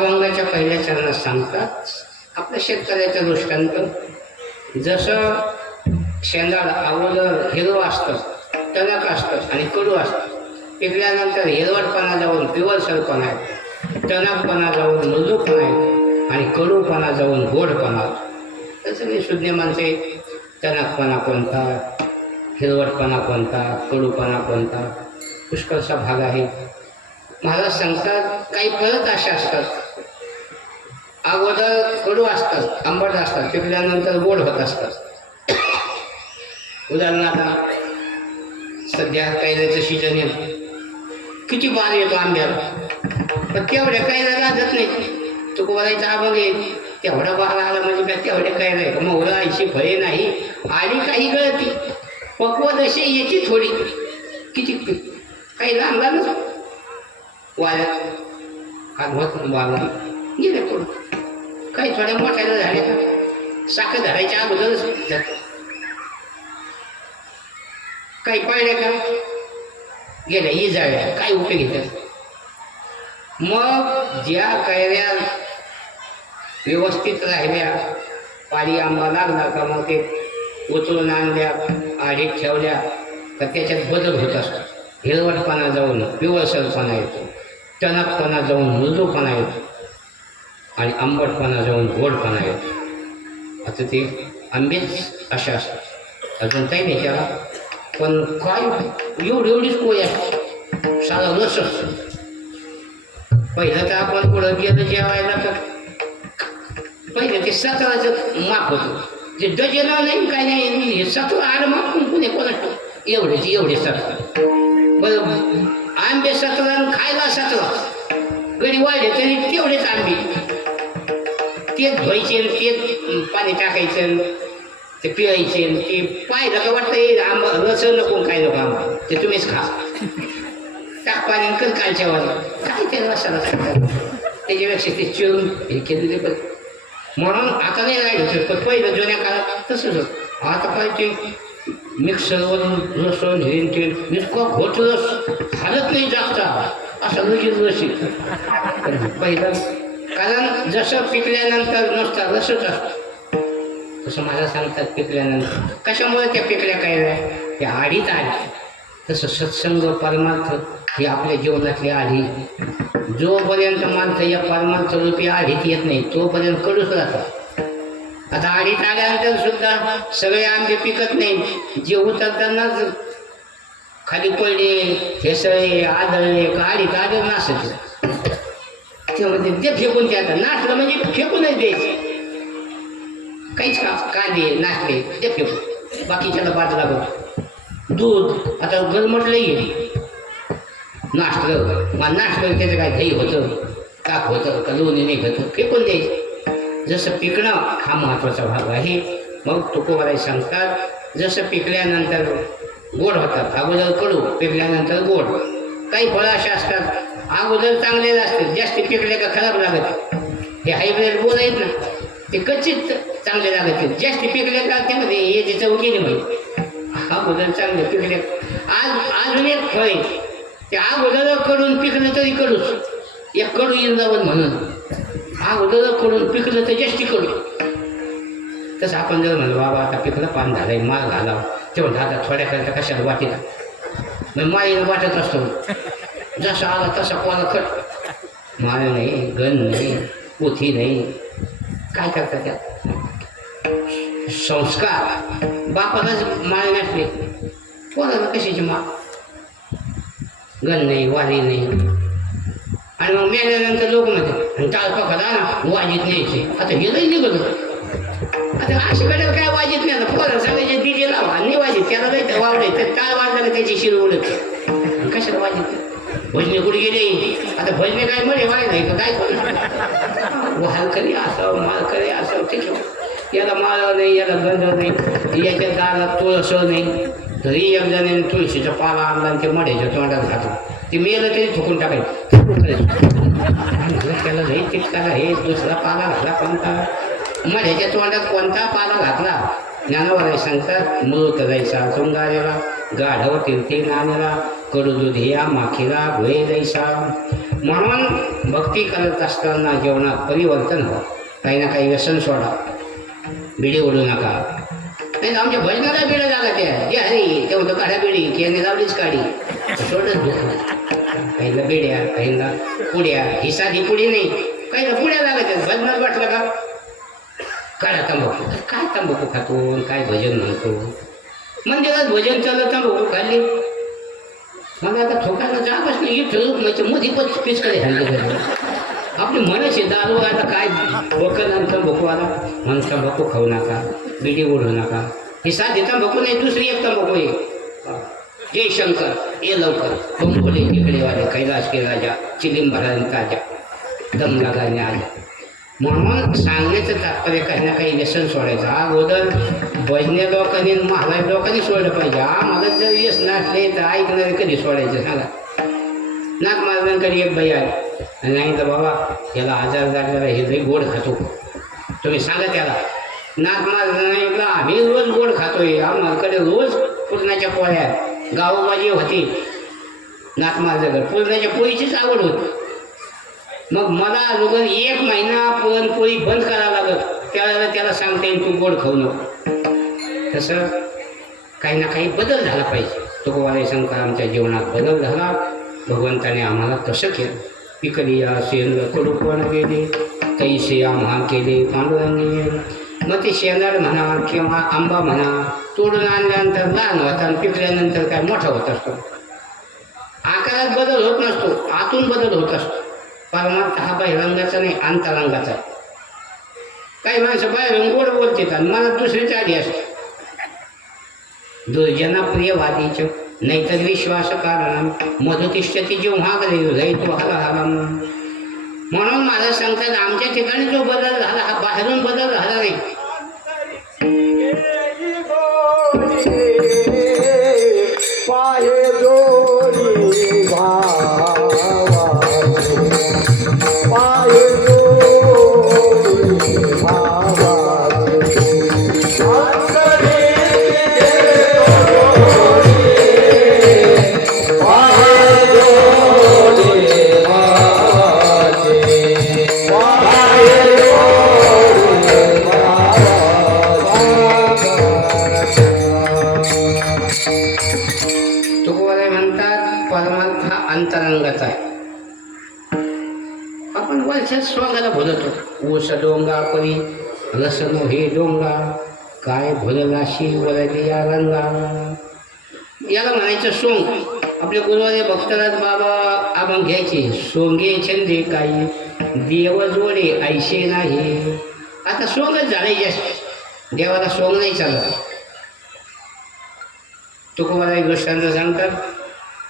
अभंगाच्या पहिल्या चरणात सांगतात आपल्या शेतकऱ्याचं दृष्टांत. जसं शेंगाड अगोदर हिरवं असतं, टणक असतं आणि कडू असतं. पिकल्यानंतर हिरवटपणा जाऊन पिवळसरपणा येतो, टणकपणा जाऊन मृदूपणा येतो आणि कडूपणा जाऊन गोडपणा होतो. तसं मी शून्य माणसे टणकपणा कोणता, हिरवटपणा कोणता, कडूपणा कोणता, पुष्कळचा भाग आहे. महाराज सांगतात काही परत अशा असतात, अगोदर कडू असतात, आंबट असतात, पिकल्यानंतर गोड होत असतात. उदाहरणार्थ सध्या कैऱ्याचं सीजन येतं, किती बार येतो आंब्याला, पण तेवढ्या कैऱ्या लागत नाही. तुकोबारायचा अभंग आहे, तेवढा बार आला म्हणजे काय तेवढ्या कैऱ्या आहे का? मग आईशी फळे नाही आली काही गळती, पक्वत अशी येते थोडी, किती काही लहान लहानच वाऱ्यात कागवत वारला गेले थोडं, काही थोड्या मोठ्याला झाल्या का साखर धरायच्या अगोदरच जात, काही पडल्या का गेल्या इजाळ्या, काय उपयोग घेतात. मग ज्या कैऱ्या व्यवस्थित राहिल्या, पाळी आंबा लागला का मग ते उचलून आणल्या, आडीत ठेवल्या तर त्याच्यात बदल होत असतो. हिरवटपणा जाऊन पिवळसरपणा येतो, टणकपणा जाऊन मृदूपणा येतो आणि आंबटपणा जाऊन गोडपणा येतो. आता ते आंबेच अशा असतात, अजून काही नाही त्याला, पण काय एवढीच कोय आहे, सारा रस असतो. पहिलं तर आपण पुढं गेलं जेवायला तर पहिलं ते 17चं माप होतं, जे डजेला नाही काय नाही, हे 17 आड माप कुंकुने कोणा एवढे 17. बरं आंबे 17 खायला 17, गडी वाढले तरी तेवढेच आंबे, तेच धुवायचे, तेच पाणी टाकायचं, ते पिळायचे, ते पाहिलं का वाटतं आंबा रस नको काय नको आंबा, ते तुम्हीच खा, टाक पाणी कर कालच्यावर काय ते रसाला सांगतात, त्याच्यापेक्षा ते चिरून हे केलेले पण. म्हणून आता नाही राहिलं, पण पहिलं जुन्या काळात तसंच होतं. आता पाहिजे मिक्सरवरून लसूण हे तेल इतका घोट रस हालत नाही जास्त, असा लगेच रस पहिलं. कारण जसं पिकल्यानंतर नुसता रसच असतो, तसं मला सांगतात पिकल्यानंतर कशामुळे त्या पिकल्या काय त्या आडीत आल्या. तसं सत्संग परमार्थ ही आपल्या जीवनातली आढी. जोपर्यंत माणसं या परमार्थ रूपी आढीत येत नाही तोपर्यंत कडूच राहतात. आता आढीत आल्यानंतर सुद्धा सगळे आंबे पिकत नाही, जे उतरतानाच खाली पडले, हेसळे, आदळले, आढीत आले नासले, ते म्हणजे ते फेकून द्यायचं. नाचलं म्हणजे फेकूनच द्यायचे, काहीच का कांदे नाचले ते फेकून, बाकीच्याला बाद लागत. दूध आता गरमटलंही नाश्तं, मग नाश्तं त्याचं काय दही होतं, ताक होतं का लोणी निघतं, फेकून द्यायचं. जसं पिकणं हा महत्त्वाचा भाग आहे. मग तुकोबाराय सांगतात जसं पिकल्यानंतर गोड होतात, अगोदर कडू, पिकल्यानंतर गोड. काही फळं अशा असतात अगोदर चांगले असतात, जास्त पिकले का खराब लागत. हे हायब्रिड बोल आहेत ना, ते कच्चीच चांगले लागत, जास्त पिकले का त्यामध्ये हे चव गेली म्हणजे अगोदर चांगले पिकले. अजून एक फळ आहे ते अगोदर कडून पिकलं तरी कडूच, एक कडू इंद्रावण म्हणून अगोदर कडून पिकलं तर जास्ती कडू. तसं आपण जर म्हणलं बाबा आता पिकलं पान झालंय, माल घालावं, तेव्हा आता थोड्या करता कशाला वाटीला मग माळीनं वाटत असतो, जसा आला तसा कोणा खट, माळ नाही, गण नाही, पोथी नाही, काय करता त्यात संस्कार. बापालाच माळ नसले कोणाला कशाची माळ, गण नाही, वारी नाही. आणि मग मेल्यानंतर लोक म्हणते टाळपा ना वाजीत न्यायचे. आता हे नाही निघत, आता अशाकडे काय वाजीत नाही, आता पोरं सगळ्याचे डीजे लावा नाही वाजीत, त्याला नाही वावडे तर टाळ वाजला त्याची शिर उडत, कशाला वाजीत. भजने कुठे गेले, आता भजने काय म्हणे वाय नाही का काय करू, वालकरी असावं मालकरी असावं, त्याच्या याला माळा नाही, याला गंध नाही, याच्या दारात तुळस नाही, तरी एक जणाने तुळशीचा पाला आणला आणि ते मड्याच्या तोंडात घातला, ते मेलं तरी थुकून टाकायचं. त्याला नाही तितकाला हे दुसरा पाला घातला कोणता, मड्याच्या तोंडात कोणता पाला घातला. ज्ञानवाराय सांगतात मृत जायचा तुंगारेला गाढव तीर्थी नानेला कडू दुधिया माखीला भुये दैसा. म्हणून भक्ती करत असताना जेवणात परिवर्तन व्हा. काही ना काही व्यसन सोडा, बिडी ओढू नका. नाही आमच्या भजनाला बिड्या झाला त्या हरी ते म्हणतो काढा बिडी की यांनी लावलीच काढी सोडत दुख. काहीला बिड्या, काहीला पुड्या. ही साधी पुडी नाही, काहीला पुड्या लागायच्या. भजनात वाटलं का काढा तंबाखू. काय तंबाखू खातो, काय भजन म्हणतो. मंदिरात भजन चाललं तंबाखू खाल्ली. मला आता ठोकायला जागच नाही. म्हणजे मध्ये पिचकडे हल्ली आपली मनच आहे दारू. आता काय वकल तंबाखू आला म्हणून तंबाखू खाऊ नका, बिडी ओढू नका. ही साधी तंबाखू नाही, दुसरी एक तंबाखू आहे. जय शंकर ये लवकर बंबोले तिकडे वाले कैलास के राजा चिलिम भराने ताजा दम लगाने आजा. म्हणून सांगण्याचं तात्पर्य काही ना काही व्यसन सोडायचं. अगोदर भजने लोकांनी महाराज लोकांनी सोडलं पाहिजे. मला जर व्यस नसले तर ऐकणारे कधी सोडायचं सांगा. नाथ महाराजांकडे एक बाई आली आणि सांगितलं बाबा याला आजार लागलेला हे लई गोड खातो, तुम्ही सांगा त्याला. नाथ महाराजांना सांगितलं आम्ही रोज गोड खातोय, आम्हाकडे रोज पुरणाच्या पोळ्या. गावोबाजी होती नाथ महाराजांकडे पुरणाच्या पोळीचीच आवड होती. मग मला अगोदर 1 महिना पुरणपोळी बंद करावं लागत. त्यावेळेला त्याला सांगता येईल तू गोड खाऊ नको. तसं काही ना काही बदल झाला पाहिजे. तुकोबाराय शंकर आमच्या जीवनात बदल झाला. भगवंताने आम्हाला तसं केलं. पिकलिया शेंद्र कडूपण गेले कैसे आम्हा केले पांडुरंगी. मग ते शेंदाड म्हणा किंवा आंबा म्हणा तोडून आणल्यानंतर लहान होता आणि पिकल्यानंतर काय मोठा होत असतो. आकारात बदल होत नसतो, आतून बदल होत असतो. परमार्थ हा बाह्यरंगाचा नाही, अंतरंगाचा. काही माणसं बाहेरून गोड बोलतात आणि मला दुसरीच आली असते. दुर्जना प्रियवादीच नाहीतर विश्वास कारण मधुतिष्ठती जेव्हा हृदय तो हला. म्हणून माझं सांगतात आमच्या ठिकाणी जो बदल झाला हा बाहेरून बदल झाला नाही. पाये जोडी पाये जोडी अंतरंगाचा आहे. आपण वरच्याच स्वांगाला बोलतो. ऊस डोंगा परी रसनो हे डोंगा काय भुललाशी वरली या रंगा. याला म्हणायचं सोंग. आपले गुरुवारे भक्तराज बाबा आपण घ्यायचे सोंगे छंदे काही देव जोडे ऐशे नाही. आता सोंगच झालंय जास्त. देवाला सोंग नाही चालत. तुकोबाराय गोष्टांचं सांगतात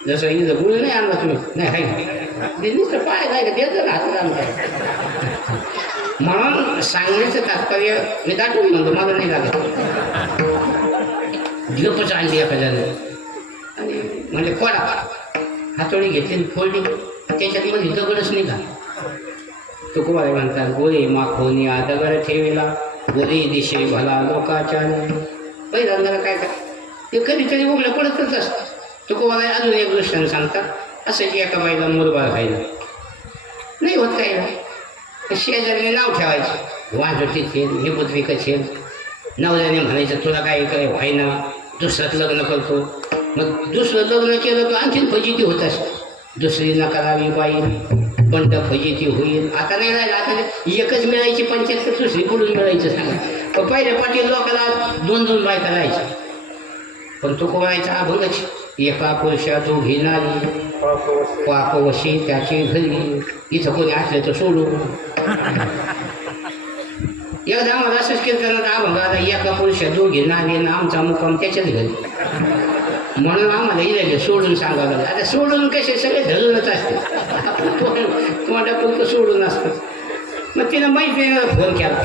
जसं इथं गुळ नाही आणला तुम्ही नाही आहे नुसतं पाय नाही का देत हातात आणता. म्हणून सांगण्याचं तात्पर्य मी दाटून म्हणतो मला नाही लागत. झोपच आणली एखाद्याने आणि म्हणजे पडा हातोडी घेतली फोडली त्याच्यात मध्ये दगडच नाही का. तुकोबाराय म्हणतात गोळे माखोनी दगड ठेवेला गोळी दिशे भला लोकाच्या. पहिल्यांदा काय ते कधीतरी उघडं पडतच असतं. तुकोबाराय अजून एक दृष्टीने सांगतात असं की एका बाईला मुरबाळ खायला नाही होत काय. शेजारीने नाव ठेवायचं वाजवटी छेल हे पुत्रिका छेल. नवऱ्याने म्हणायचं तुला काय काय व्हायना दुसऱ्यात लग्न करतो. मग दुसरं लग्न केलं तर आणखीन फजिती होत असते. दुसरी न करावी बाई पण फजिती होईल. आता नाही राहिलं. आता एकच मिळायची पंचायत तर दुसरी कुठून मिळायचं सांगा. पहिल्या पाठी लोकाला 2-2 बायका राहायच्या. पण तुकोबारायचा अभंगच एका पुरुषा दोघी नारी पापवशी त्याची घरी. इथं कोणी असलं तर सोडू. एकदा आम्हाला असंच कीर्तनात अभंग आता एका पुरुषा दोघी नारी ना आमचा मुक्काम त्याच्याच घरी. म्हणून आम्हाला इथे सोडून सांगावं लागलं. आता सोडून कसे सगळे धरूनच असते. तोंडापुरतं सोडून असतं. मग तिनं मैत्रिणीला फोन केला.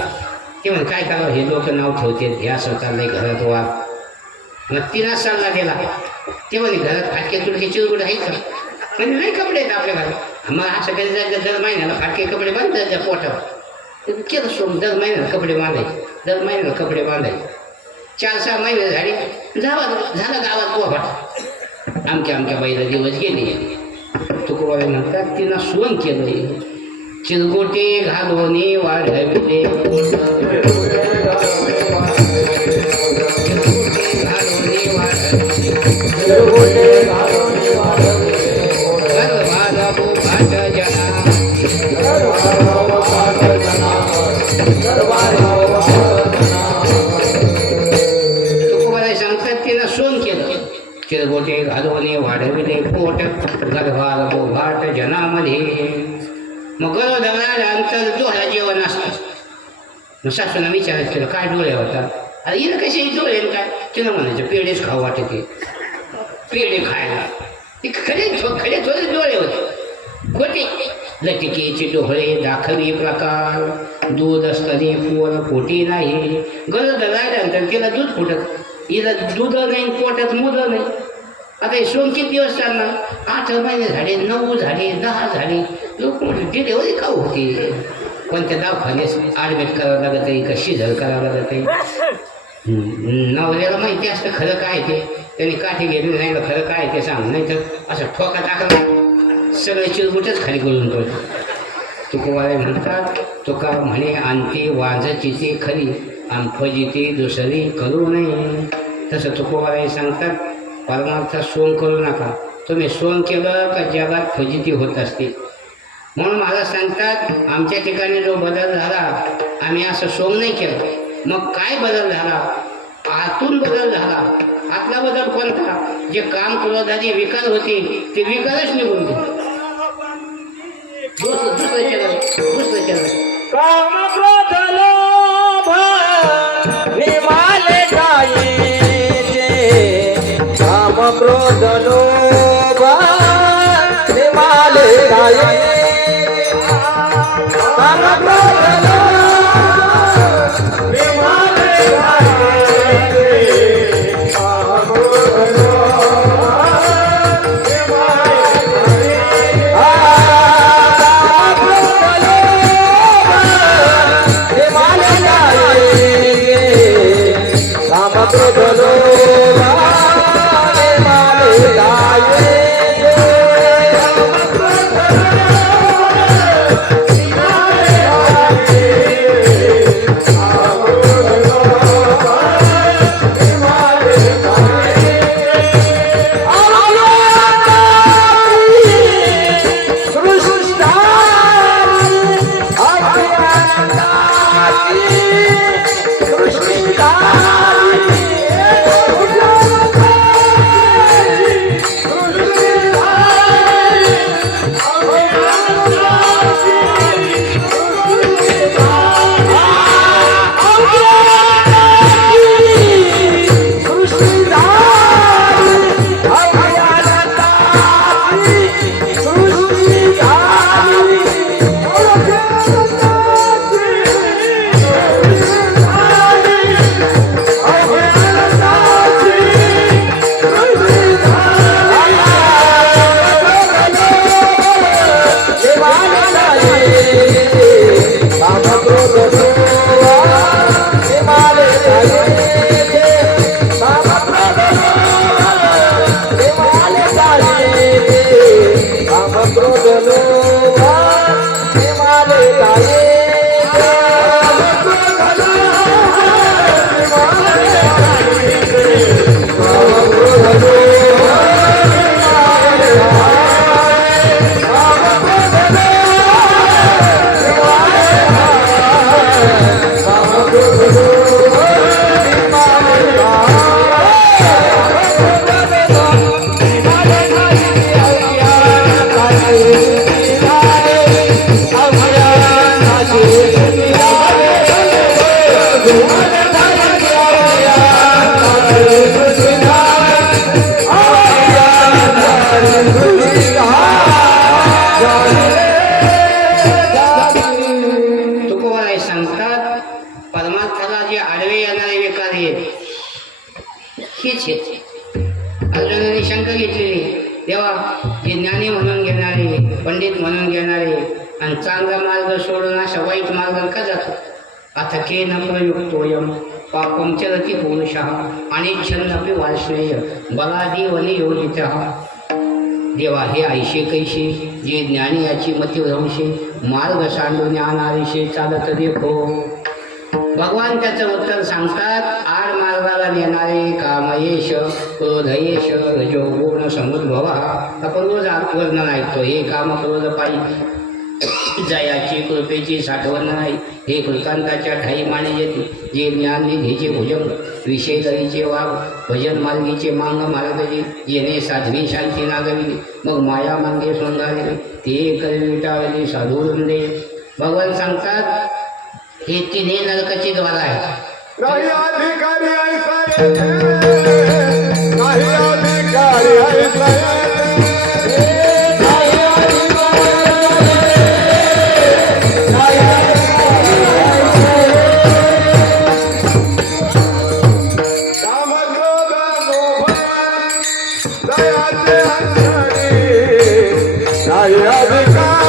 ते म्हणे काय करावं हे लोक नाव ठेवते हे असं चाललंय घरात वा. मग तिनं सल्ला दिला. ते म्हणे घरात फाटके तुडके चिरगुड आहेत का. म्हणजे नाही कपडे आहेत आपल्या घरात. मग असं कधी जायचं दर महिन्याला फाटके कपडे बांधतात त्या पोटावर. केलं सोडून दर महिन्याला कपडे बांधायचे. दर महिन्याला कपडे बांधायचे. 4-6 महिने झाले झाला गावात पोपट आमच्या बाईला दिवस गेले. तुकोबाई म्हणतात तिनं सोन केलं चिरगोटे घालवणे वाढविले चिरगोटे घालवणे वाढविले पोट गर्भार बोभाट जनामध्ये. मग गर्भ धरल्यानंतर डोळ्या जेवण असतं. मग सासूनं विचारायचं केलं काय डोळे होतात. अरे हिनं कसे डोळे काय तिनं म्हणायचं पेढेच खाऊ वाटते पेढे खायला. ते खरे थोडे डोळे होते खोटे लटिकेचे डोळे दाखवी प्रकार दूध असताना पोर पोटी नाही. गर्भ धरल्यानंतर तिला दूध फुटत हिला दूध नाही पोटात मुलं नाही. आता हे सोम किती दिवस चालणार. 8 महिने झाले 9 झाले 10 झाले लोक डिलेवरी का होती. कोणत्या दवाखान्यास ॲडमिट करावं लागत आहे का शिजर करावं लागत आहे. नवऱ्याला माहिती असतं खरं काय ते त्यांनी काठी घेतली नाही खरं काय ते सांग नाही तर असं ठोका टाकला सगळे चिरमुटच खाली गळून पडतो. तुकोबाई म्हणतात तुका म्हणे आणते वाजची ते खरी आम फजिती दुसरी करू नये. तसं तुकोबाई सांगतात परमार्थ सोंग करू नका. तुम्ही सोंग केलं का जगात फजिती होत असते. म्हणून मला सांगतात आमच्या ठिकाणी जो बदल झाला आम्ही असं सोंग नाही केलं. मग काय बदल झाला. आतून बदल झाला. आतला बदल कोणता. जे काम क्रोधाचे विकार होते ते विकारच निघून गेले. दुसरं केलं काम क्रोध लोभ निमाले गायीचे. काम क्रोध लोभ निमाले गायीचे. काम क्रोध लोभ निमाले गायीचे. काम क्रोध लोभ निमाले अर्जुनाने शंका घेतलेली तेव्हा जे ज्ञानी म्हणून घेणारे पंडित म्हणून घेणारे आणि चांगला मार्ग सोडून अशा वाईट मार्गावर का जातो. अथ केन प्रयुक्तोऽयं पापं चरति पुरुषः अनिच्छन्नपि वार्ष्णेय बलादीव नियोजितः. देवा हे ऐशे कैशे जे ज्ञानी याची मती भ्रंशे मार्ग सांडून आणणारीशे चालत देखो. भगवान त्याचं उत्तर सांगतात. आड मार्गाला नेणारे कामयेश क्रोधयेश रजोगुण समुद्भवा. आपण रोज वर्णन ऐकतो हे काम क्रोध पायी जयाची कृपेची साठवण नाही. हे कृतांताच्या ठाई माने येते जे ज्ञान निधीचे भुजंग विषय दरीचे वाघ भजन मार्गीचे मांग मार्गजी येणे साध्वी शांती नागविली मग माया मांगे सोंगाविले ते करवी टाळली साधू वृंदे. भगवान सांगतात हे तिन्ही नरकाची द्वार आहेत. नाही अधिकारी ऐसा येते, नाही अधिकारी ऐसा येते. काम, क्रोध, लोभ, दयाचे अंजनी, नाही अधिकारी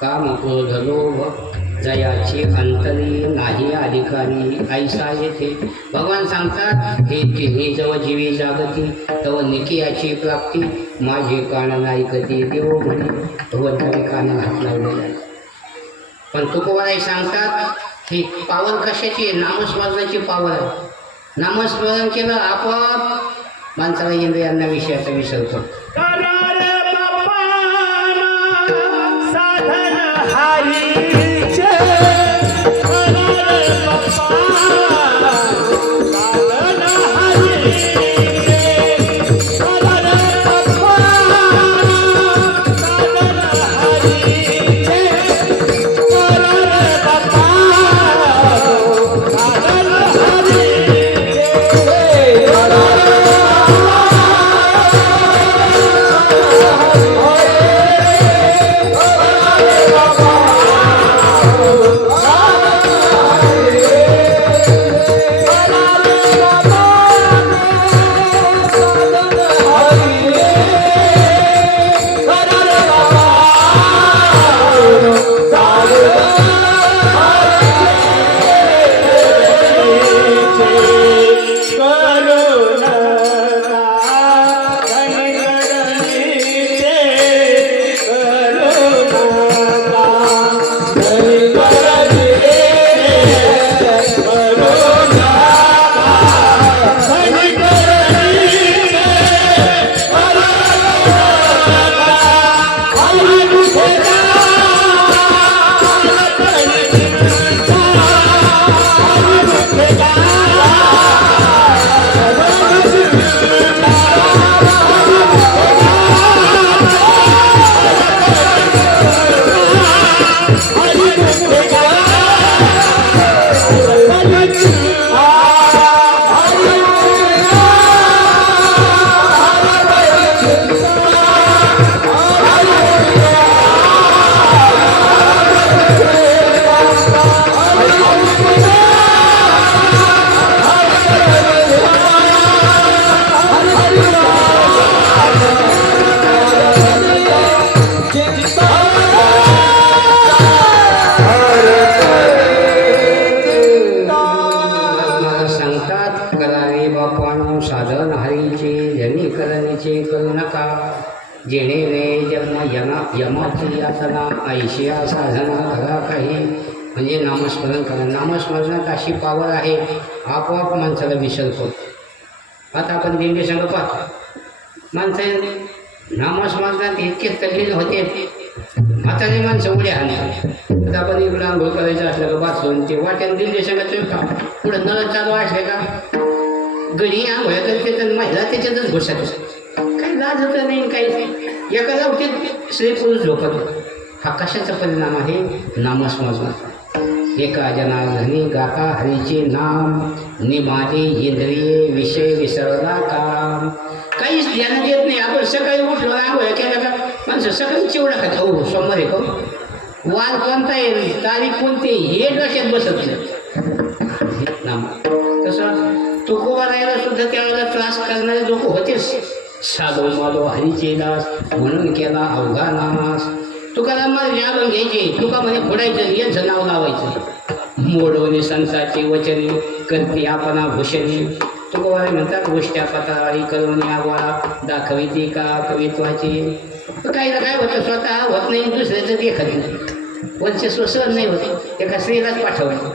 काम क्रोध लोभ जयाची अंतरी नाही अधिकारी ऐसा येथे. भगवान सांगतात हे तिन्ही जव जीवी जागती तव निकियाची प्राप्ती माझे कान ऐकते देव म्हणे. भगवंताने कानाला हात लावलेला आहे. पण तुकोबाराय सांगतात ही पावर कशाची आहे? नामस्मरणाची पावर आहे. नामस्मरण केलं आपोआप माणसाला इंद्रियांना विषयाचा विसरतो. जेणे रे जन्म यमाची यातना ऐशिया साधना घरा काही म्हणजे नामस्मरण करा. नामस्मरणात अशी पावर आहे आपोआप माणसाला विसरतो. आता आपण दिंडी संघ पाहतो माणसं नामस्मरणात इतके तल्लीन होते म्हातारी माणसं उड्या आणतात. आता आपण इकडं आंघोळ करायचं असलं का बाथरूम ते वाट्यानं दिंडी संघाचं का पुढं नळ चालू असले का गडी आंघोळ करते तर महिला त्याच्यातच घुसत काही लाज होतं नाही काही. एका गावठीत स्त्री पुरुष झोपत. हा कशाचा परिणाम आहे? नामस्मरणाचा. एका जनार्दनी गाता हरीचे नाम निमाली इंद्रिये विषय विसरला काम. काहीच ध्यान देत नाही. आपण सकाळी उठलो ना आंघोळ केलं का माणसं सकाळी चिवडा खात हो सोमवार आहे का वार कोणता येईल तारीख कोणती हे डोक्यात बसत नाही. तसं तुकोबा राहायला सुद्धा त्यावेळेला त्रास करणारे लोक होतेच. साधो माधो हरीचे दास म्हणून केला अवघा नाश. तुकाराम जाणून घ्यायचे तुका म्हणे फोडायचं यांचं नाव लावायचं. मोडवणे संतांची वचने करते आपणा भूषणे. तुकोबाई म्हणतात गोष्टी पत्रावारी करून आवाळा दाखविते का कवित्वाची. काही ना काय होतं स्वतः होत नाही दुसऱ्याचं देखत नाही. वर्चस्व सहन नाही होत एका स्त्रीलाच पाठवलं.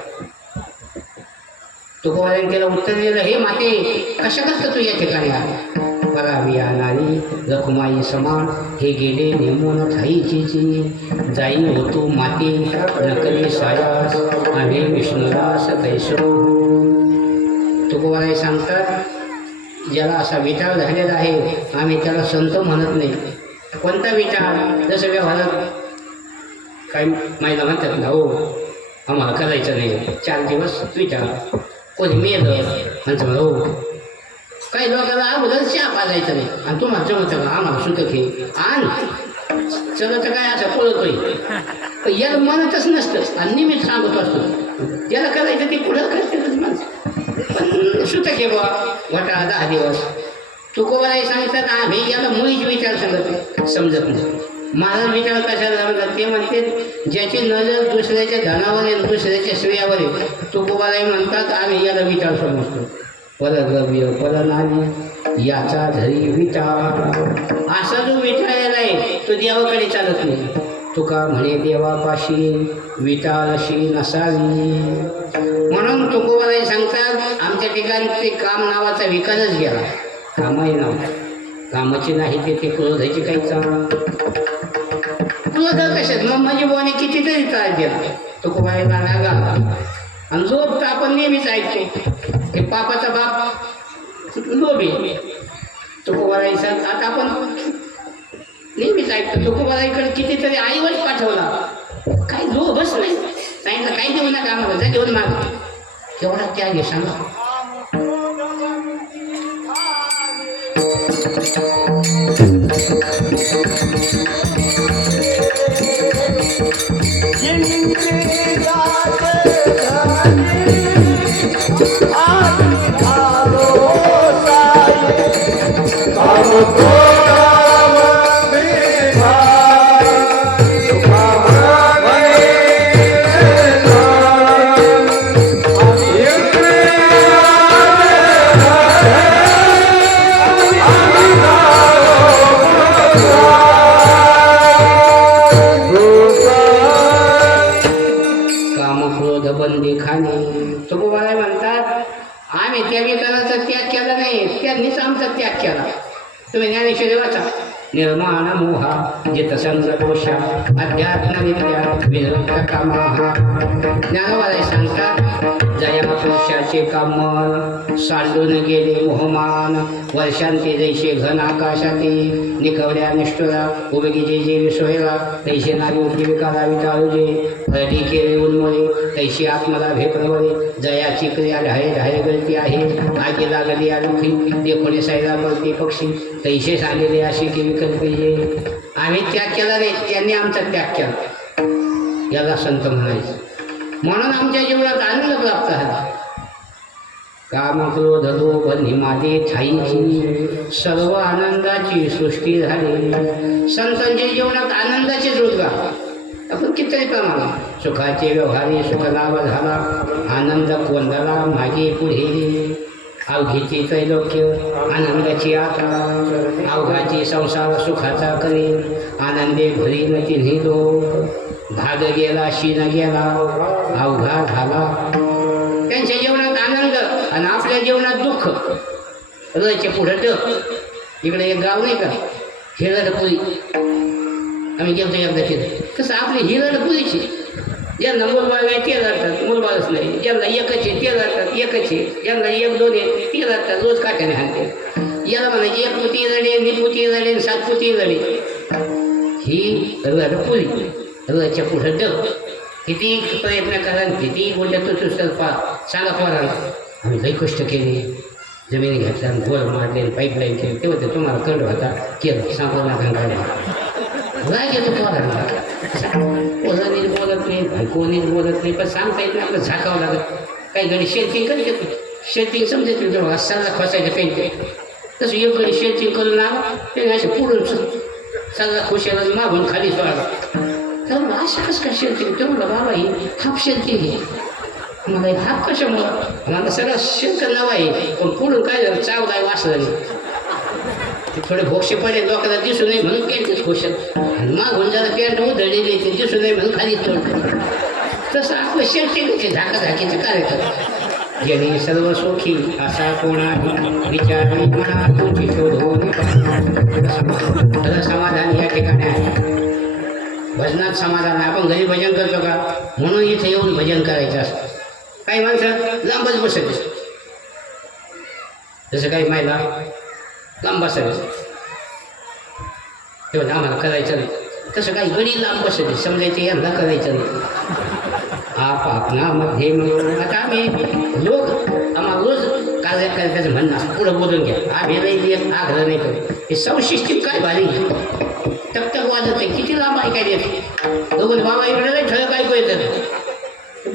तुकोबाईने त्याला उत्तर दिलं हे माते कशा करता तू या ठिकाणी आहे. परावी नारी रखुमाई समान हे गेले नेमून थाईची जाई होतो माते नकली सायास आम्ही विष्णुदास कैसो. तुकोबाई सांगतात ज्याला असा विचार झालेला आहे आम्ही त्याला संत म्हणत नाही. कोणता विचार जसं व्यवहारात काही महिला म्हणतात ना हो आम्हाला करायचं नाही 4 दिवस विचार कोणी मेलं म्हणतं हो काही लोकांना अगोदर चहा पाजायचं नाही आणि तुम्हाला जमतं का आम्हाला सुतक हे आण चला तर काय असं पळतोय याला म्हणतच नसतं आणि निमित्त सांगत असतो ज्याला करायचं ते पुढं करतेच माणसं. पण सुतक आहे बा घोटाळा 10 दिवस. तुकोबाई सांगतात आम्ही याला मुळीच विचार समजत नाही. महाराज विचार कशाला समजतात ते म्हणते ज्याची नजर दुसऱ्याच्या धनावर आहे दुसऱ्याच्या श्रेयावर आहे. तुकोबाई म्हणतात आम्ही याला विचार समजतो. परद्रव्य परनाली याचा धरी विचार. असा जो विचार आहे तो देवाकडे चालत नाही. तुका म्हणे देवापाशी विचारशी नसावी. म्हणून तुकोबाई सांगतात आमच्या ठिकाणी ते काम नावाचा विकारच गेला. कामही नव्हतं कामाची नाही ते क्रोधाची काही चांगला क्रोध कशात मग माझी बोने कितीतरी त्रास दिला. तुकोबाईला रागा आणि लोभ तर आपण नेहमीच ऐकतो हे पापाचा बाप लोभी. तुकोबाई सांग आता आपण नेहमीच ऐकतो. तुकोबाईकडे कितीतरी आईवच पाठवला काही लोभच नाही. सांगितलं काही देऊ नका आम्हाला जा घेऊन माग केवढा त्याग आहे सांगा. बंदी खाणे. तुकोबाई म्हणतात आम्ही त्या विकाराचा त्याग केला नाही त्यांनीच आमचा त्याग केला. तुम्ही ज्ञानेश्वरी वाचा. निर्माण मोहा जितसंग दोषा अध्यात्म विद्या विरक्त कामा. ज्ञानवाले सांगतात जया पुरुषाचे कामन सांडून गेले मोहमान. वर्षांती जैसे घन आकाशाती निकवल्या निष्ठुरा उबगी जे जे विसोयला तैसे नारी उठली विकारा विटाळूजे हळदी केले उन्मळे तैशी आत्मला भेप्रवळे. जयाची क्रिया ढाळे ढाळे गळती आहे आगी लागली आलुखी देखोणे सायला पडते पक्षी तैसे सांगलेले अशी की विकल्पीये. आम्ही त्याग केला नाही त्यांनी आमचा त्याग केला याला संत म्हणायचं. म्हणून आमच्या जीवनात आनंद प्राप्त झाला. काम क्रोध लोभ निमादे ठाईची सर्व आनंदाची सृष्टी झाली. संतांच्या जीवनात आनंदाचे रोजगार आपण कितीतरी प्रमाणात सुखाचे व्यवहारी सुखलाभ झाला. आनंद कोंदला मागे पुढे अवघीची त्रैलोक्य आनंदाची आता अवघाची संसार सुखाचा करेल. आनंदे भरी न तिन्ही लोक भाग गेला शीन गेला अवघा झाला. त्यांच्या जीवनात आनंद आणि आपल्या जीवनात दुःख. रचे पुढं इकडे एक गाव नाही का हिरडपुरी आम्ही गेलो एकदा तिथे तसं आपली हिरडपुरीची ज्यांना मुलबाळ नाही ते जातात मुलबाळच नाही. ज्यांना एकच आहे ते जातात एकच आहे. ज्यांना 1-2 आहे ते जातात रोज काट्याने हाणते. याला म्हणायची 1 पुती रडे 2 पुती रडे 7 पुती रडे. ही रडपुरी रच्या पुढं किती प्रयत्न करा किती बोलल्या तो सुस्तर चाला पोराला आम्ही लई कष्ट केले जमिनी घेतल्या घोर मारले पाईपलाईन केली तेव्हा ते तुम्हाला कंड होता केलं सांगून काढला राग येतो पोरांना पोरांनी बोलत नाही बायकोनी बोलत नाही पण सांगता येत नाही आपलं झाकावं लागत काही गडी शेल्टिंग कधी घेतो शेल्टिंग समजायचं नाही तेव्हा सल्ला खोसायचं पेंट तसं एक गडी शेल्टिंग करून आला ते असे पुढून सल्ला खोशाला मागून खाली सोडला तर असं कसं काय शेल्टिंग तेवढं बाबा ही हाफ शेल्टिंग आहे मला एक हाफ कशामुळं मला सगळं शेल्टर नाव आहे पण पुढून काय झालं चावलाय वाचलं ते थोडे भोक्षे पडले लोकांना दिसू नये म्हणून पॅन्टच खोशत आणि मागून जरा पॅन्ट उधळलेली ते दिसू नये म्हणून खाली तोडलं तसं आपलं शेल्टिंगचे झाकाझाकीचे कार्यक्रम जनी सर्व सुखी असा कोणाही विचार म्हणा तुमची शोधून खरं समाधान या ठिकाणी आहे भजनात समाधान आहे आपण घरी भजन करतो का म्हणून इथे येऊन भजन करायचं असतं काही माणसं लांबच बसत जसं काही महिला लांब बसायचं तेव्हा आम्हाला करायचं नाही तसं काही गडी लांब बसायचं समजायचं यांना करायचं नाही आपापणामध्ये मिळून आता आम्ही लोक आम्हाला रोज कार्यकर्त्याचं म्हणणं असं पुढं बोलून घ्या आम्ही नाही आग्रह नाही करत हे साऊंड सिस्टीम काय भारी टकटक वाजत आहे किती लांब ऐकायला येते दोघं बाबा इकडे नाही ठळक ऐकू येतं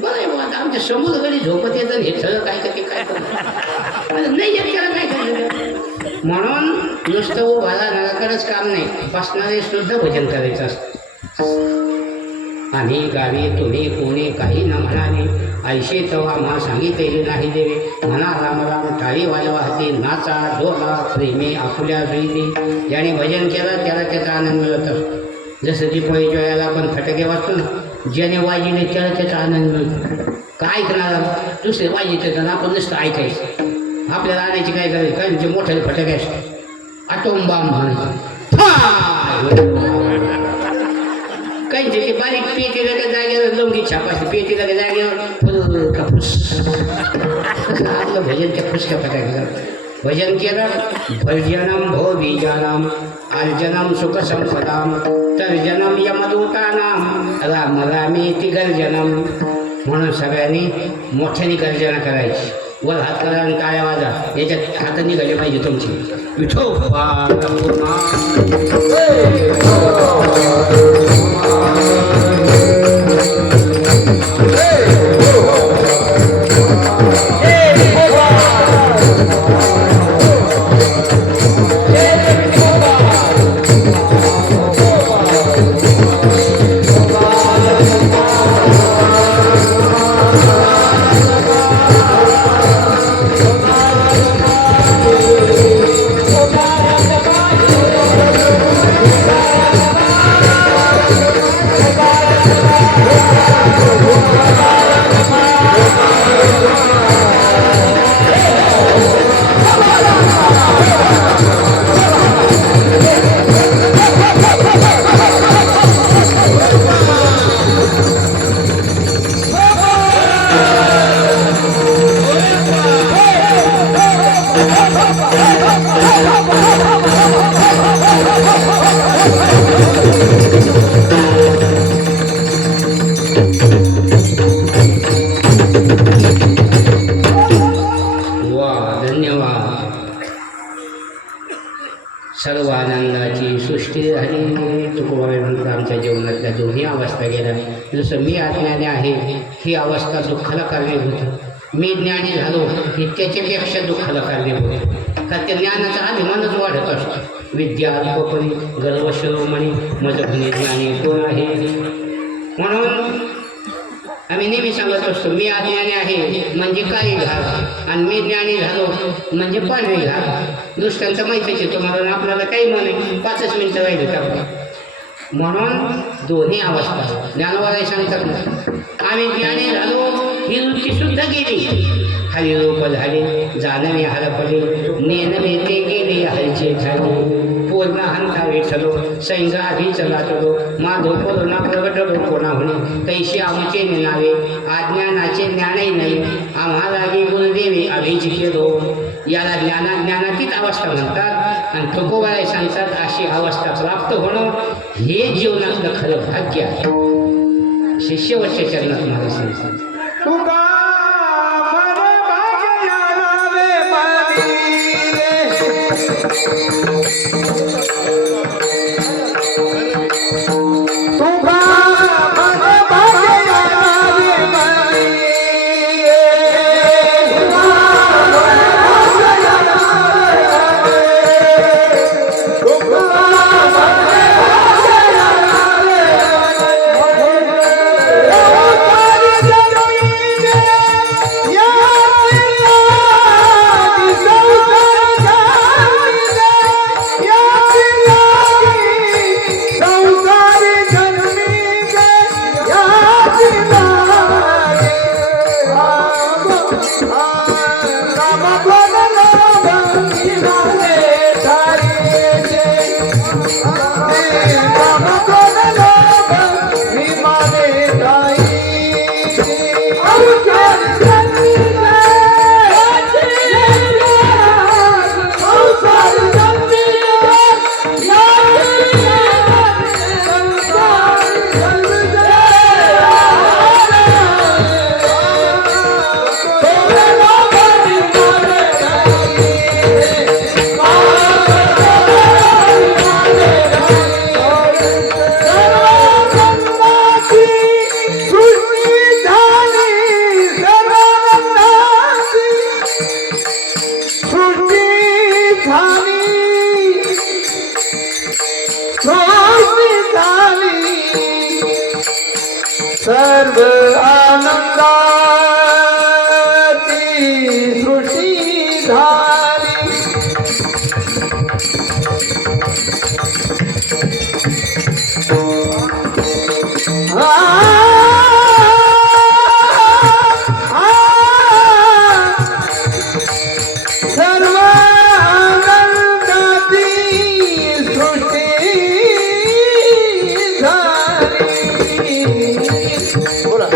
बरं आहे बाबा आता आमच्या समोर घरी झोपत येतं हे ठळक ऐकत ते काय करत नाही येत त्याला काय करायचं म्हणून नुसतं उभाला नळाकडंच काम नाही बसणारे सुद्धा भजन करायचं असतं आम्ही गावी तुम्ही कोणी काही न म्हणाले ऐशे तवा मा सांगितलेली नाही देवे म्हणा राम राम टाळी वाजवा हाती नाचा डोला प्रेमी आपुल्या जुईते ज्याने भजन केलं त्याला त्याचा आनंद मिळत असतो जसं दिपाळीच्या वेळेला आपण फटाके वाजतो ना ज्याने वाजले त्याला त्याचा आनंद मिळतो काय ऐकणार दुसरे वाजते तर आपण नुसतं ऐकायचं आपल्याला आणायची काय करायचं कारण जे मोठे फटाके असतात आटोम बाम म्हणायचं काहींचे ते बारीक पेटीला का जागेवर लंगी छापायची पेटीला का जागेवर कापूस तसं आपलं भजन त्या फुसक्या फटाक्या भजन केलं भजनम भो बीजानाम अर्जनम सुख संपदाम तर्जनम यमदूतानाम राम रामेति गर्जनम म्हणून सगळ्यांनी मोठ्याने गर्जना करायची वर हात करा आणि टाळ्या वाजा याच्यात हात निघाले पाहिजे तुमची विठो सर्व आनंदाची सृष्टी झाली तुकोबाई म्हणतात आमच्या जीवनातल्या दोन्ही अवस्था गेल्या जसं मी अज्ञानी आहे ही अवस्था दुःखाला कारणीभूत मी ज्ञानी झालो ही त्याच्यापेक्षा दुःखाला कारणीभूत का त्या ज्ञानाचा अभिमानच वाढत असतो विद्या अल्पपरी गर्व शिरोमणी मजभूनी ज्ञानी कोण आहे म्हणून आम्ही नेहमी सांगत असतो मी अज्ञानी आहे म्हणजे काही घाल आणि मी ज्ञानी झालो म्हणजे पांढरी घाल दुसऱ्यांचं माहितीच आहे तुम्हाला आपल्याला काही म्हणे 5 मिनिटं राहिले टाकलं म्हणून दोन्ही अवस्था ज्ञानवादाही सांगतात ना आम्ही ज्ञानी झालो ही वृत्ती सुद्धा गेली हरिरूप झाले जाणवे हरपले नेनवे ते गेले हरिचे झाले पूर्ण हंता विठलो सैंगा आधी चलातलो माधव पूर्ण प्रगट कोणा होणे तैशी आमचे नावे अज्ञानाचे ज्ञानही नाही आम्हाला गुरुदेवी अभिजिके दो याला ज्ञानातीत अवस्था म्हणतात आणि तुकोबाई सांगतात अशी अवस्था प्राप्त होणं हे जीवनातलं खरं भाग्य आहे शेवटच्या चरणात महाराज तुका मन भाग्या नावे मानी तुका मन भाग्या नावे मानी सर्व आनंदाती सृष्टी झाली सर्व आनंदाती सृष्टी झाली बोला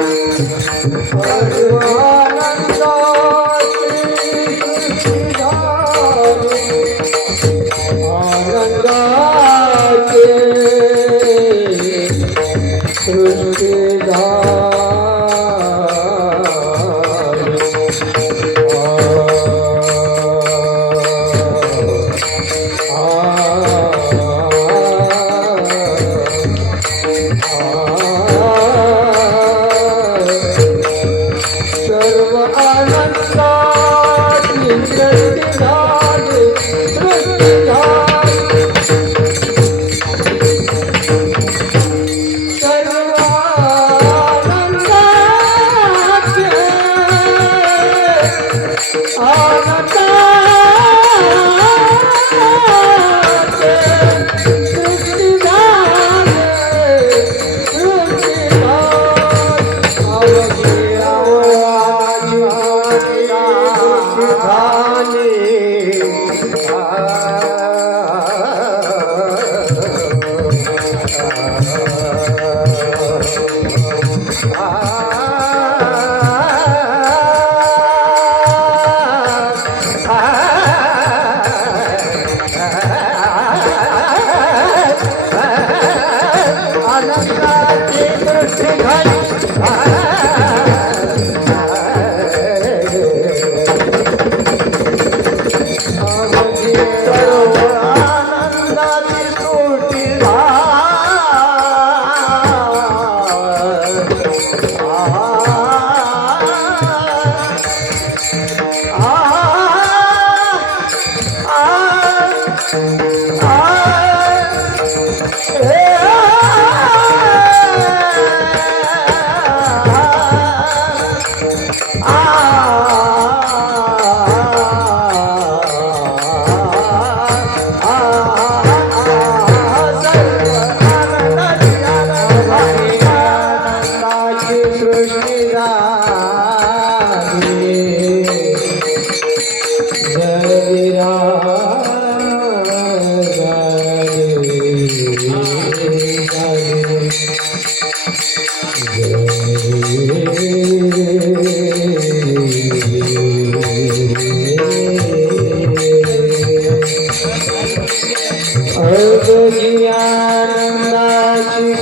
आनंदाची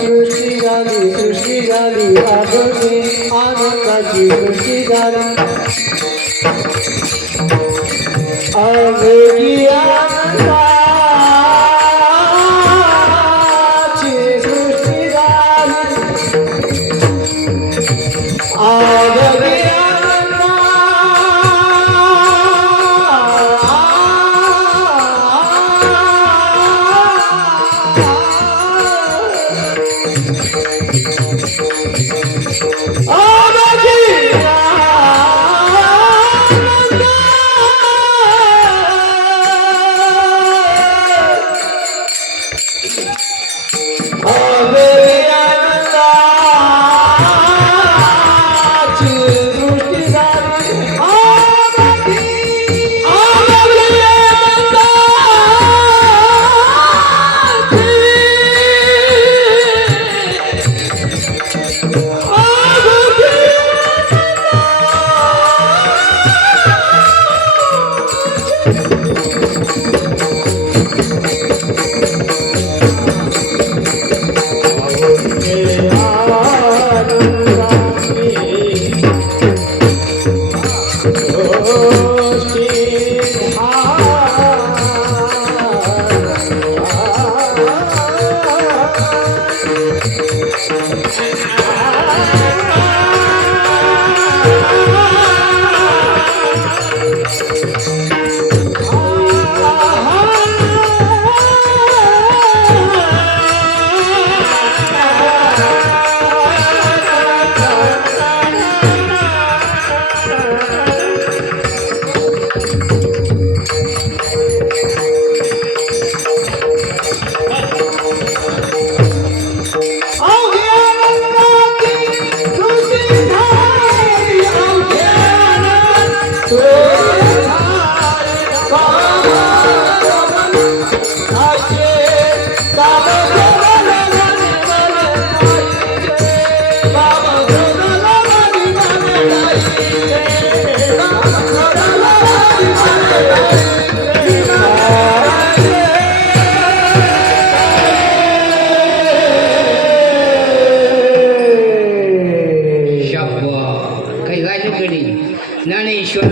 सृष्टी झाली आनंदाची सृष्टी झाली अवेगी आनंदाची सृष्टी झाली अवेगी शाब्बा काही गायचं कधी ज्ञानेश्वर